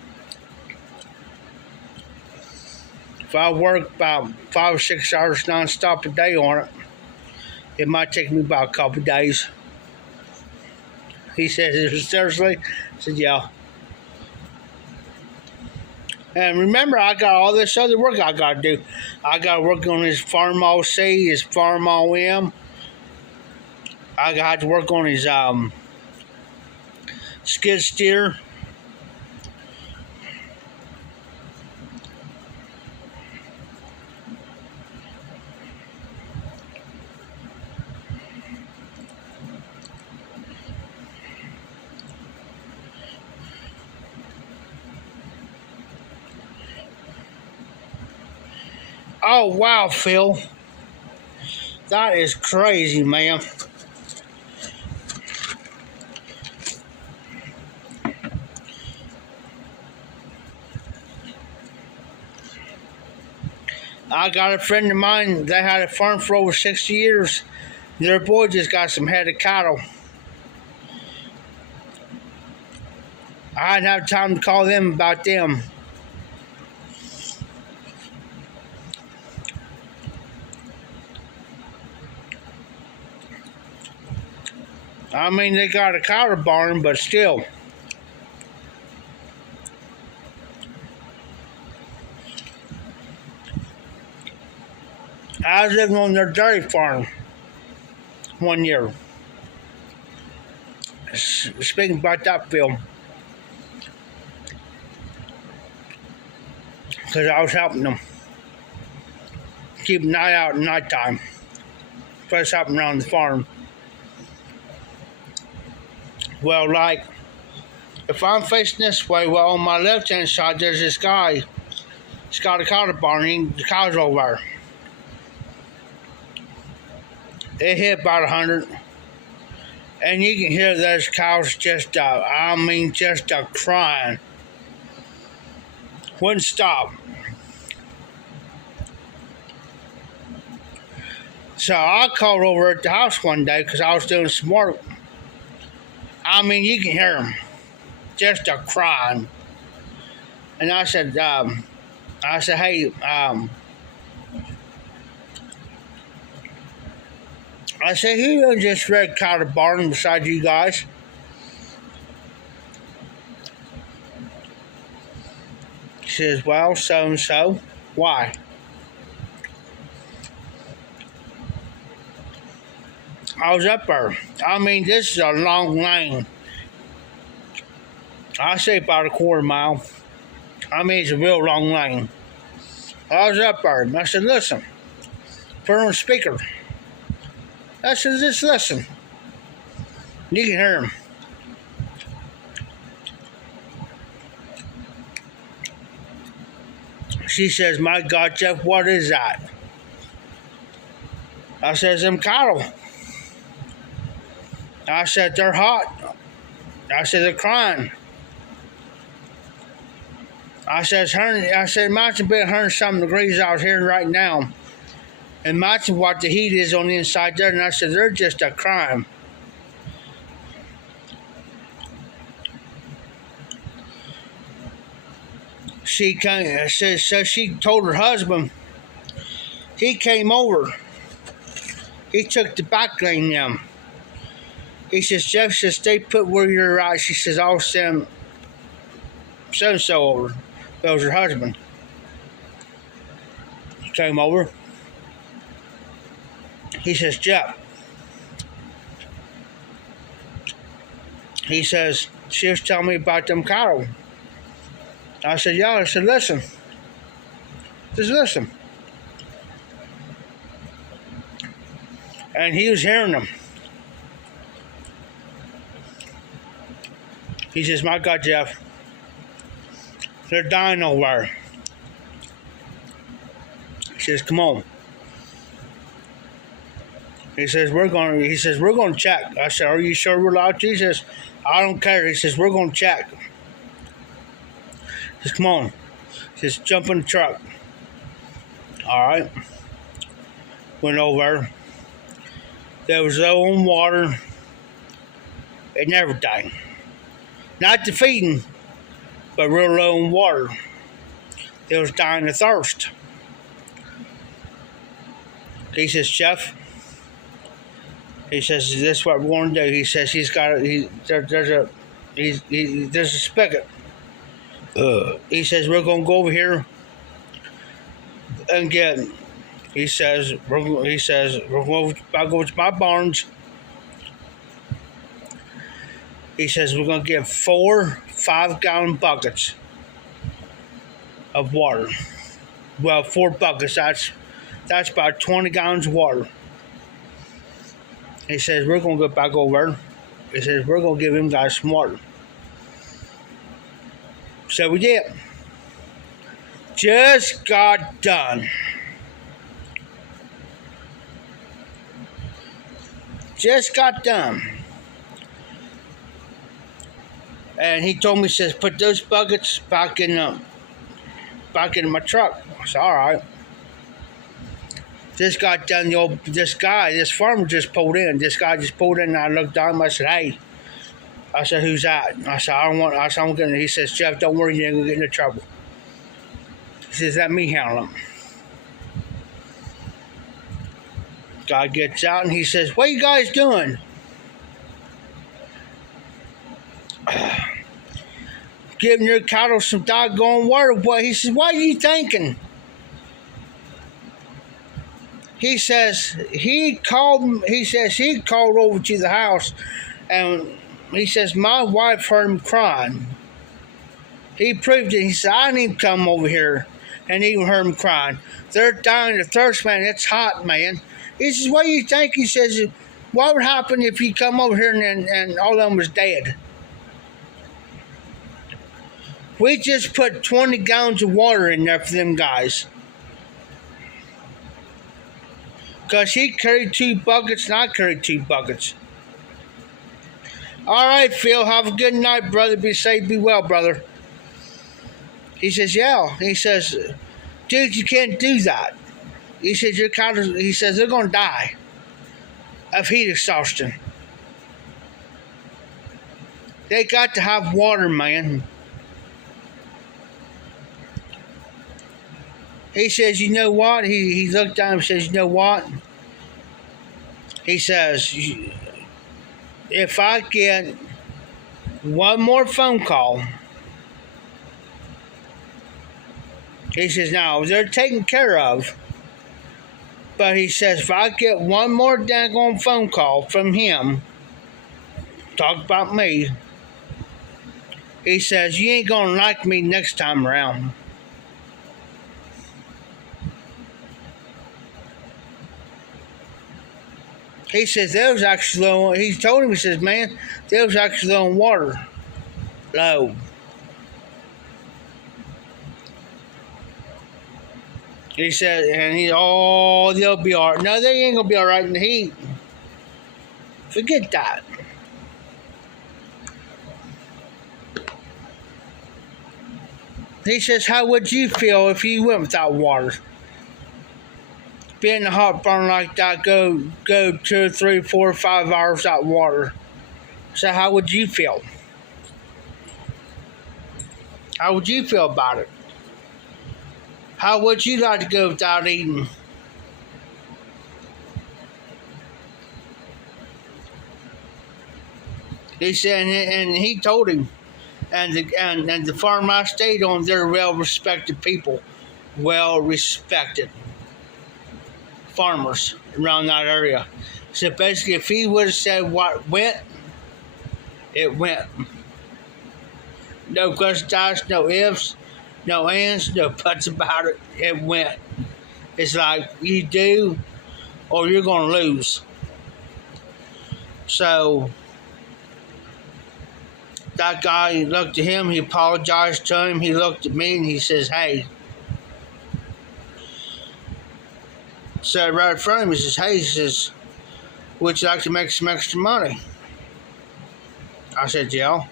If I work about 5 or 6 hours nonstop a day on it, it might take me about a couple of days. He says, seriously? I said, yeah. And remember, I got all this other work I got to do. I got to work on his Farmall C, his Farmall M. I got to work on his skid steer. Oh, wow, Phil. That is crazy, man. I got a friend of mine that had a farm for over 60 years. Their boy just got some head of cattle. I didn't have time to call them about them. I mean, they got a cattle barn, but still. I was living on their dairy farm one year. Speaking about that, Phil, because I was helping them keep an eye out at nighttime. First helping around the farm. Well, like, if I'm facing this way, well, on my left-hand side, there's this guy. He's got a cattle barn, the cows over there. It hit about 100. And you can hear those cows just, just crying. Wouldn't stop. So I called over at the house one day because I was doing some work. I mean, you can hear them just crying. And I said, hey, I said, who done just red cattle barn beside you guys? He says, well, so-and-so. Why? I was up there. I mean, this is a long lane. I say about a quarter mile. I mean, it's a real long lane. I was up there, and I said, listen, put on speaker. I said, just listen. You can hear him. She says, my God, Jeff, what is that? I says, them cattle. I said, they're hot. I said, they're crying. I said, imagine being 100-something degrees out here right now. Imagine what the heat is on the inside there. And I said, they're just crying. She told her husband, he came over. He took the back lane now. He says, Jeff says, stay put where you're at. She says, I'll send so-and-so over. That was her husband. He came over. He says, Jeff. He says, she was telling me about them cattle. I said, yeah. I said, listen. Just listen. And he was hearing them. He says, my God, Jeff, they're dying over there. He says, come on. He says, we're gonna check. I said, are you sure we're allowed to? He says, I don't care. He says, we're gonna check. He says, come on. He says, jump in the truck. All right. Went over. There was low on water and everything. Not defeating, but real low on water. They was dying of thirst. He says, Jeff, he says, this is what we're going to do. He says, there's a spigot. He says, we're going to go over here and get, he says, we're going to go to my barns. He says, we're going to get 4 5-gallon buckets of water. Well, 4 buckets, that's about 20 gallons of water. He says, we're going to go back over. He says, we're going to give him guys some water. So we did. Just got done. Just got done. And he told me, he says, put those buckets back in my truck. I said, all right. This got done. This farmer just pulled in. This guy just pulled in, and I looked down. I said, hey. I said, who's that? I said, I'm gonna. He says, Jeff, don't worry, you ain't gonna get into trouble. He says, let me handle him. Guy gets out and he says, what you guys doing? Giving your cattle some doggone water. What? He says, what are you thinking? He says he called over to the house, and he says my wife heard him crying. He proved it. He said, I didn't even come over here and even heard him crying. They're dying of thirst, man. It's hot, man. He says, what do you think? He says, what would happen if you come over here and all of them was dead? We just put 20 gallons of water in there for them guys. Because he carried 2 buckets and I carried 2 buckets. All right, Phil, have a good night, brother. Be safe, be well, brother. He says, yeah. He says, dude, you can't do that. He says, your cattle, he says, they're going to die of heat exhaustion. They got to have water, man. He says, you know what? He looked down and says, you know what? He says, if I get one more phone call, he says, now, they're taken care of. But he says, if I get one more daggone phone call from him, talk about me, he says, you ain't going to like me next time around. He says, there was actually low. He told him, he says, man, there was actually low on water. Low. He said, and they'll be all right. No, they ain't going to be all right in the heat. Forget that. He says, how would you feel if you went without water? Be in a hot burn like that, go 2, 3, 4, 5 hours without water. So how would you feel? How would you feel about it? How would you like to go without eating? He said, and he told him, and the farm I stayed on, they're well-respected people, well-respected farmers around that area. So basically, if he would have said what went, it went. No questions, no ifs, no ands, no buts about it. It went. It's like you do, or you're going to lose. So that guy, he looked at him, he apologized to him, he looked at me, and he says, hey. So right in front of him, he says, hey, he says, would you like to make some extra money? I said, yeah.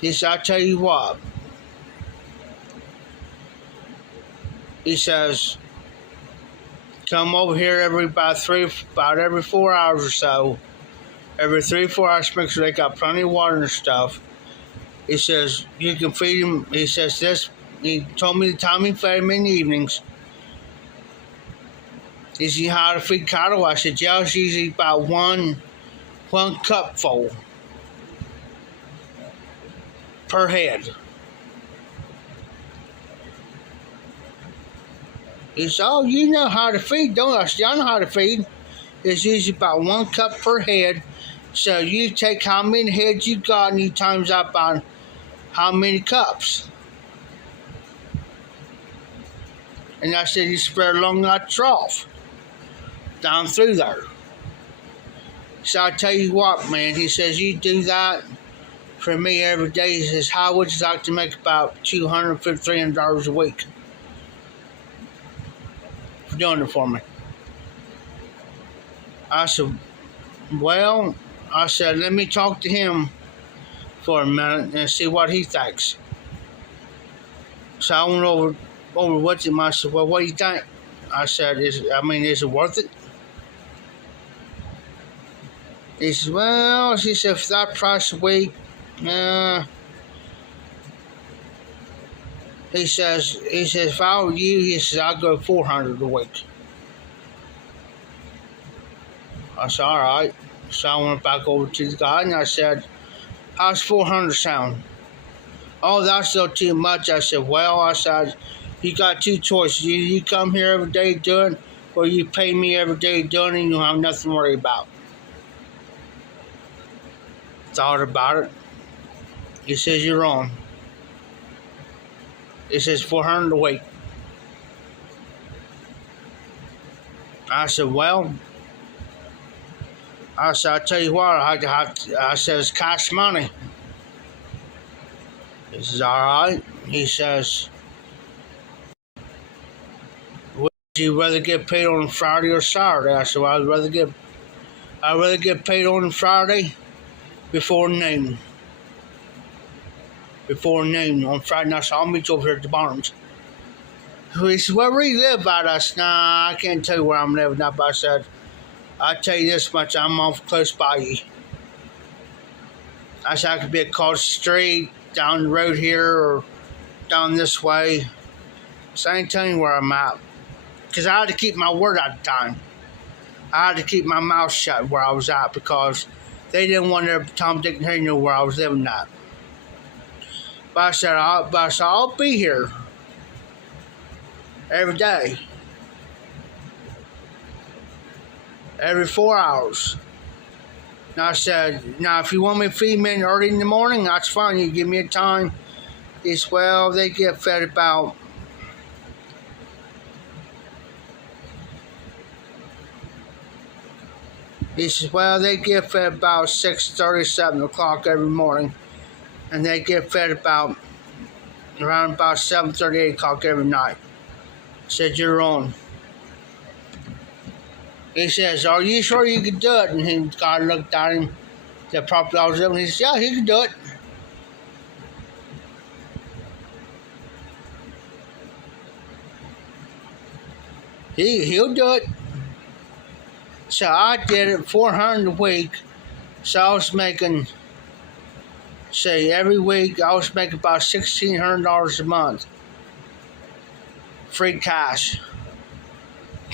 He said, I tell you what. He says, come over here about every 4 hours or so. Every 3 or 4 hours, make sure they got plenty of water and stuff. He says, you can feed them. He says this. He told me the time he fed them in the evenings. He said, how to feed cattle? I said, yeah, it's usually about one cupful per head. He said, oh, you know how to feed, don't you? I said, I know how to feed. It's usually about 1 cup per head. So you take how many heads you got and you times that by how many cups. And I said, you spread along that trough, down through there. So I tell you what, man, he says, you do that for me every day. He says, how would you like to make about $250, $300 a week for doing it for me? I said, well, I said, let me talk to him for a minute and see what he thinks. So I went over with him. I said, well, what do you think? I said, is it worth it? He said, well, she said, for that price a week, he says, if I were you, he says, I'll go $400 a week. I said, all right. So I went back over to the guy and I said, how's $400 sound? Oh, that's still too much. I said, well, I said, you got 2 choices. You come here every day doing, or you pay me every day doing, and you have nothing to worry about. Thought about it. He says, you're wrong. He says, $400 a week. I said, well, I tell you what, I said, it's cash money. He says, all right. He says, would you rather get paid on Friday or Saturday? I said, well, I'd rather get paid on Friday before noon. Before noon on Friday night, so I'll meet you over here at the Barnes. He said, well, where do you live at? I said, nah, I can't tell you where I'm living at, but I said, I'll tell you this much, I'm off close by you. I said, I could be across the street, down the road here, or down this way. So I ain't telling you where I'm at. Because I had to keep my word at the time. I had to keep my mouth shut where I was at because they didn't want to Tom, Dick, and Harry know where I was living at. But I said, I'll be here every day. Every 4 hours. And I said, now if you want me to feed men early in the morning, that's fine. You give me a time. He said, well, they get fed about He says, well, they get fed about 6:30, 7 o'clock every morning. And they get fed around about 7:30, 8 o'clock every night. I said, you're on. He says, are you sure you can do it? And the guy looked at him, the property I was living, he says, yeah, he can do it. He'll do it. So I did it $400 a week. So I was making, say, every week I was making about $1,600 a month. Free cash.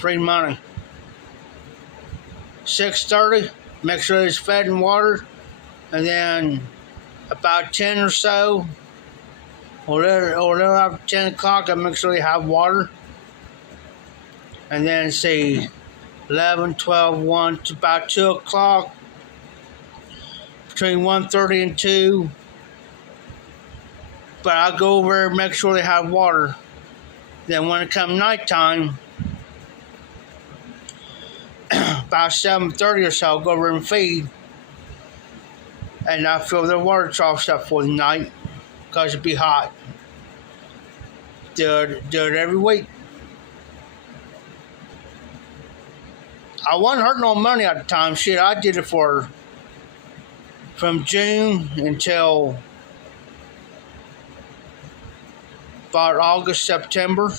Free money. 6:30, make sure it's fed and watered. And then about 10 or so, or little after 10 o'clock, I make sure they have water. And then say 11, 12, 1 to about 2 o'clock, between 1:30 and 2. But I'll go over and make sure they have water. Then when it comes nighttime, about 7:30 or so, I'll go over and feed. And I'll fill their water troughs up for the night because it'd be hot. Do it every week. I wasn't hurting no money at the time. Shit, I did it from June until about August, September.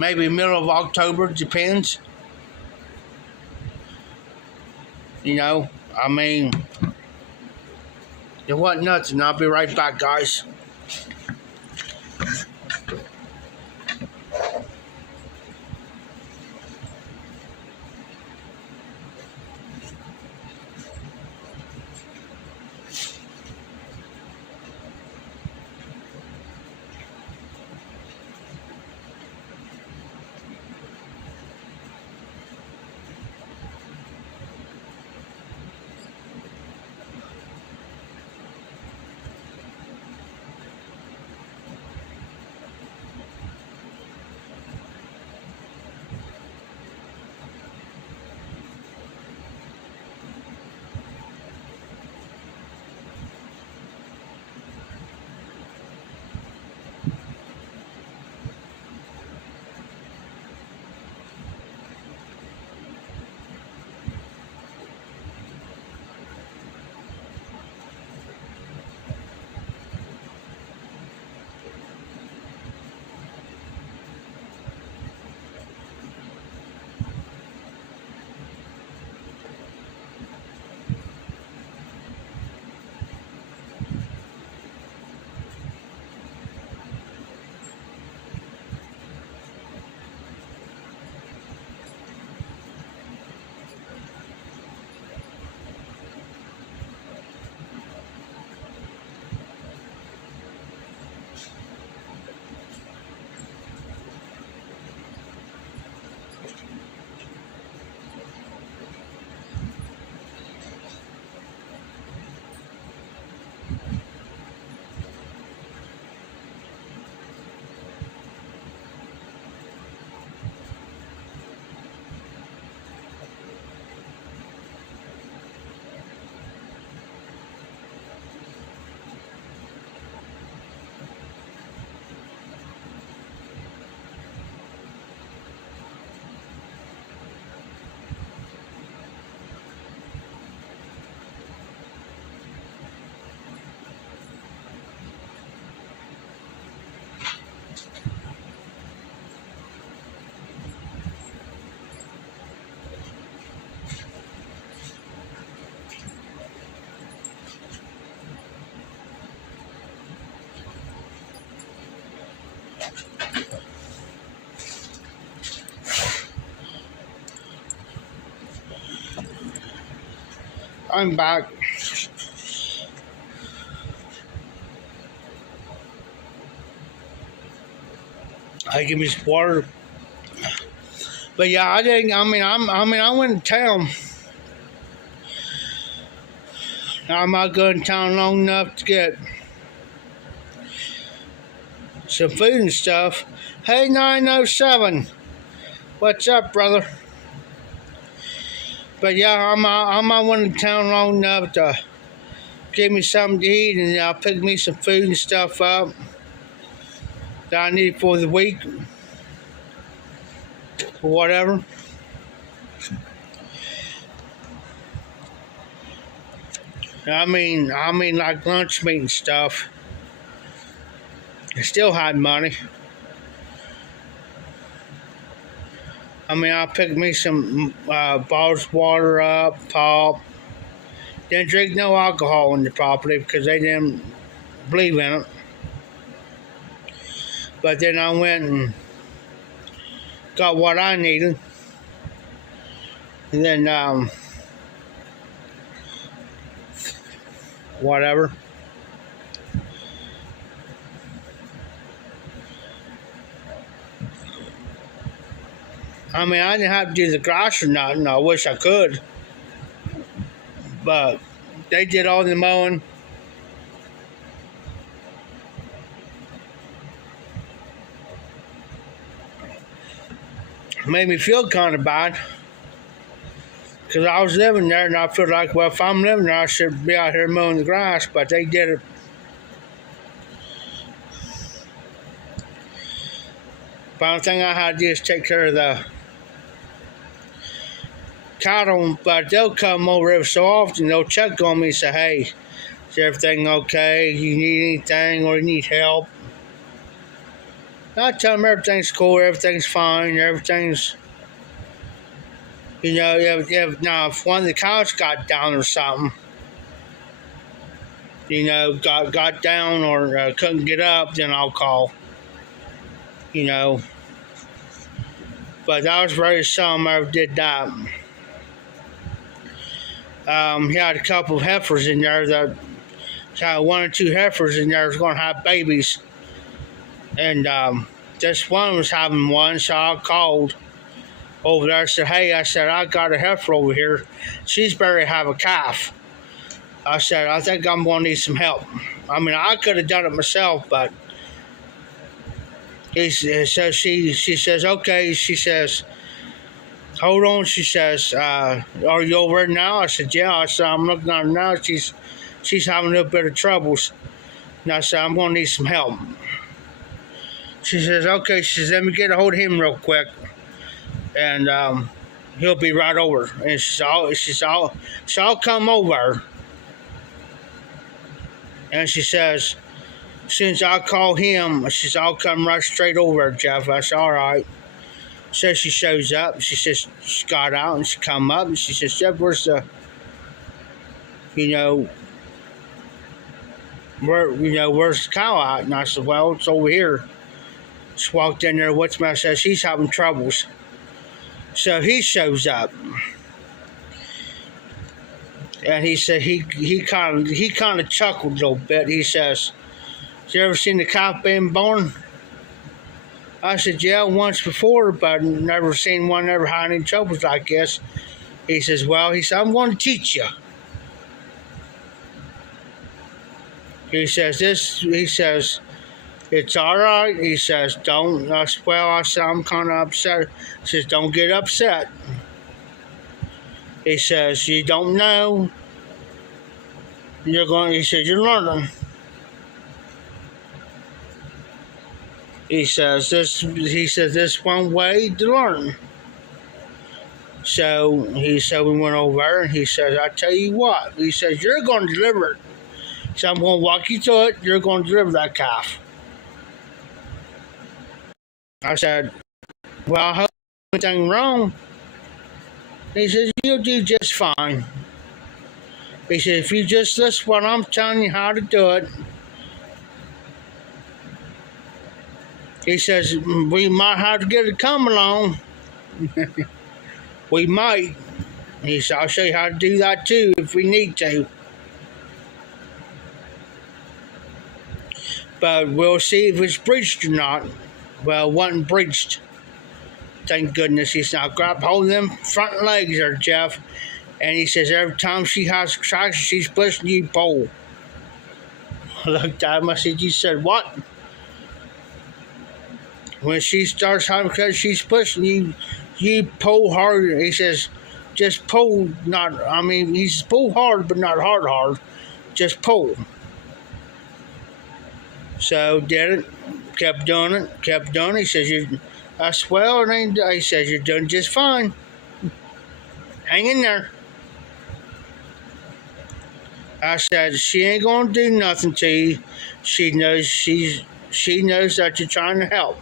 Maybe middle of October, depends. You know, I mean, it wasn't nothing. I'll be right back, guys. I'm back. I give me some water. But yeah, I didn't. I went to town. I'm not going to town long enough to get some food and stuff. Hey, 907, what's up, brother? But yeah, I'm not went to town long enough to give me something to eat, and I'll pick me some food and stuff up that I need for the week or whatever. I mean, like lunch meat and stuff. I still had money. I mean, I picked me some bottles of water up, pop. Didn't drink no alcohol on the property because they didn't believe in it. But then I went and got what I needed. And then, whatever. I mean, I didn't have to do the grass or nothing. I wish I could. But they did all the mowing. Made me feel kind of bad. Because I was living there and I feel like, well, if I'm living there, I should be out here mowing the grass. But they did it. But the only thing I had to do is take care of the cattle, but they'll come over every so often. They'll check on me and say, hey, is everything okay? You need anything or you need help? I tell them everything's cool, everything's fine, everything's, now if one of the cows got down or something, got down or couldn't get up, then I'll call, But I was very seldom I ever did that. He had a couple of heifers in there that had one or two heifers in there was going to have babies. And this one was having one, so I called over there. I said, hey, I got a heifer over here. She's better to have a calf. I said, I think I'm going to need some help. I mean, I could have done it myself, but she says, okay. She says, hold on. She says, are you over there now? I said, yeah. I said, I'm looking at her now. She's having a little bit of troubles. And I said, I'm going to need some help. She says, okay. She says, let me get a hold of him real quick. And he'll be right over. And I'll come over. And she says, since I call him, she says, I'll come right straight over, Jeff. I said, all right. So she shows up. She says, she got out and she come up. And she says, Jeff, where's the, where's the cow at? And I said, well, it's over here. She walked in there. What's the matter? Says, she's having troubles. So he shows up. And he said he kind of chuckled a little bit. He says, "Have you ever seen the cow being born?" I said, "Yeah, once before, but never seen one ever had any troubles like this." He says, "Well," he said, "I'm going to teach you." He says, "It's all right." He says, "Don't." I said, "Well," I said, "I'm kind of upset." He says, "Don't get upset." He says, "You don't know. He says, "You're learning." He says, this one way to learn. So he said, we went over there and he says, I tell you what, he says, you're going to deliver it. So I'm going to walk you through it. You're going to deliver that calf. I said, well, I hope anything wrong. He says, you'll do just fine. He said, if you just listen to what I'm telling you how to do it. He says, we might have to get it come along. We might. He said, I'll show you how to do that too if we need to. But we'll see if it's breached or not. Well, it wasn't breached. Thank goodness. He said, now grab hold of them front legs there, Jeff. And he says, every time she has traction, she's pushing you pull. I looked at him, I said, you said what? When she starts having, because she's pushing you, you pull harder. He says, just pull, he says, pull hard, but not hard. Just pull. So did it, kept doing it. He says, I said, well, it ain't, he says, you're doing just fine. Hang in there. I said, she ain't gonna do nothing to you. She knows that you're trying to help.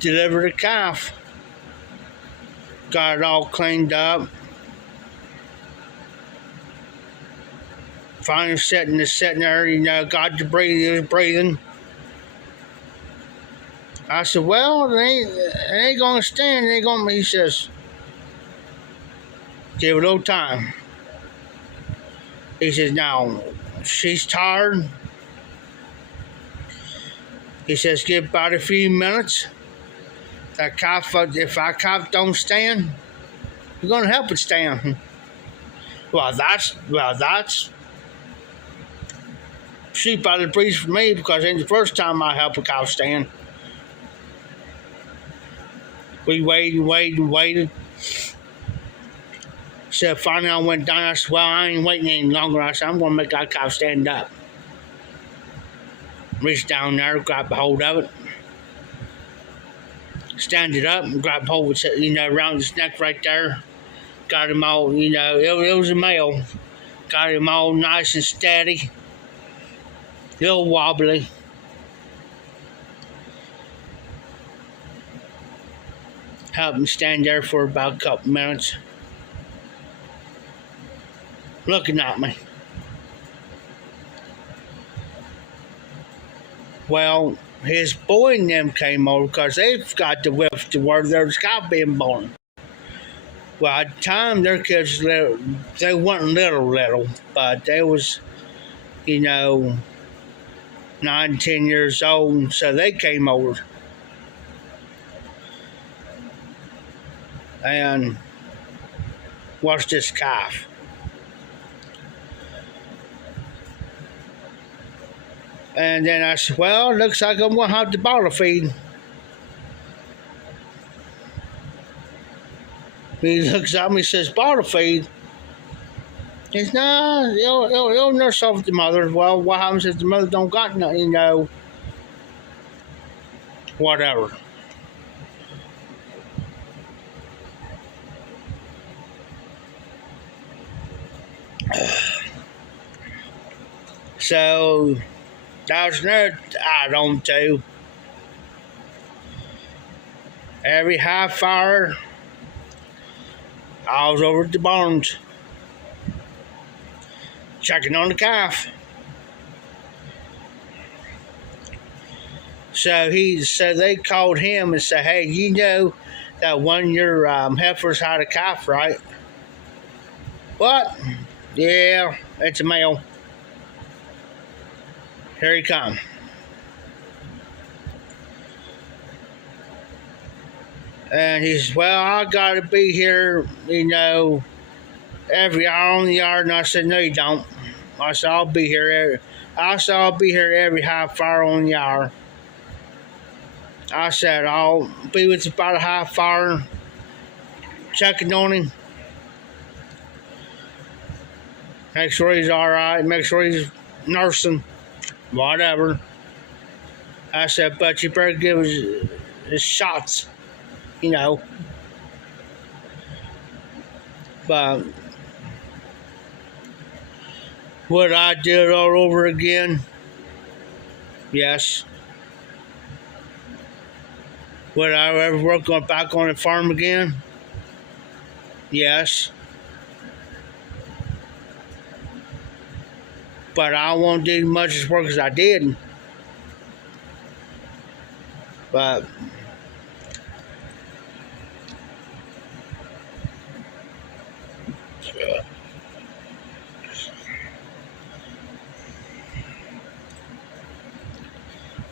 Delivered a calf. Got it all cleaned up. Finally sitting there, got to breathe, he was breathing. I said, well, it ain't gonna stand, he says, give it a little time. He says, now, she's tired. He says, give about a few minutes. If that calf don't stand, you're gonna help it stand. Well, that's sheep out of the breeze for me because it ain't the first time I help a cow stand. We waited. So finally I went down. I said, well, I ain't waiting any longer. I said, I'm going to make that cow stand up. Reached down there, grabbed a hold of it. stand it up and grab hold of it, around his neck right there. Got him all, it was a male. Got him all nice and steady. A little wobbly. Helped him stand there for about a couple minutes. Looking at me. Well, his boy and them came over because they've got the whiff to where there's got being born. Well, at the time, their kids, they weren't little, but they was, 9, 10 years old, so they came over. And watched this calf. And then I said, well, looks like I'm going to have to bottle feed. He looks at me and says, bottle feed? He says, no, he'll nurse off the mother. Well, what happens if the mother don't got nothing, whatever. So, that was another add-on too. Every half hour, I was over at the barns, checking on the calf. So they called him and said, hey, you know that one of your heifers had a calf, right? What? Yeah, it's a male. Here he come. And he says, well, I got to be here, every hour on the yard. And I said, no, you don't. I said, I'll be here every half hour on the hour. I said, I'll be with you about a half hour, checking on him. Make sure he's all right. Make sure he's nursing. Whatever. I said, but you better give his shots, But would I do it all over again? Yes. Would I ever work back on the farm again? Yes. But I won't do much as work as I did. But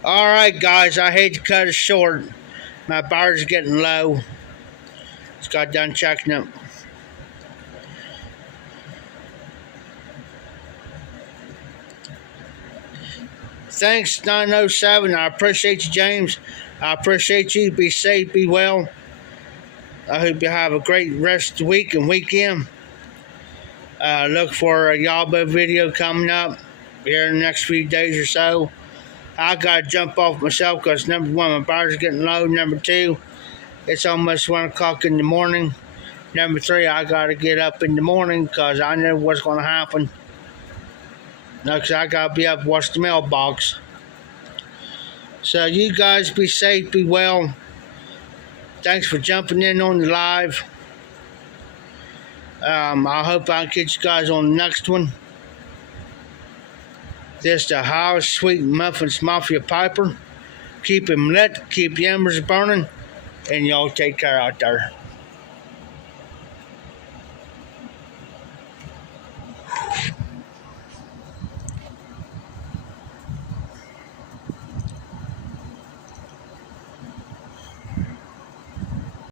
all right, guys, I hate to cut it short. My battery's getting low. Just got done checking it. Thanks, 907. I appreciate you, James. I appreciate you. Be safe, be well. I hope you have a great rest of the week and weekend. Look for a Yaba video coming up here in the next few days or so. I got to jump off myself because, number one, my battery's getting low. Number two, it's almost 1 o'clock in the morning. Number three, I got to get up in the morning because I know what's going to happen. Because I got to be up and watch the mailbox. So you guys be safe, be well. Thanks for jumping in on the live. I hope I can catch you guys on the next one. This is the Ohio Sweet Muffins Mafia Piper. Keep him lit, keep the embers burning, and y'all take care out there.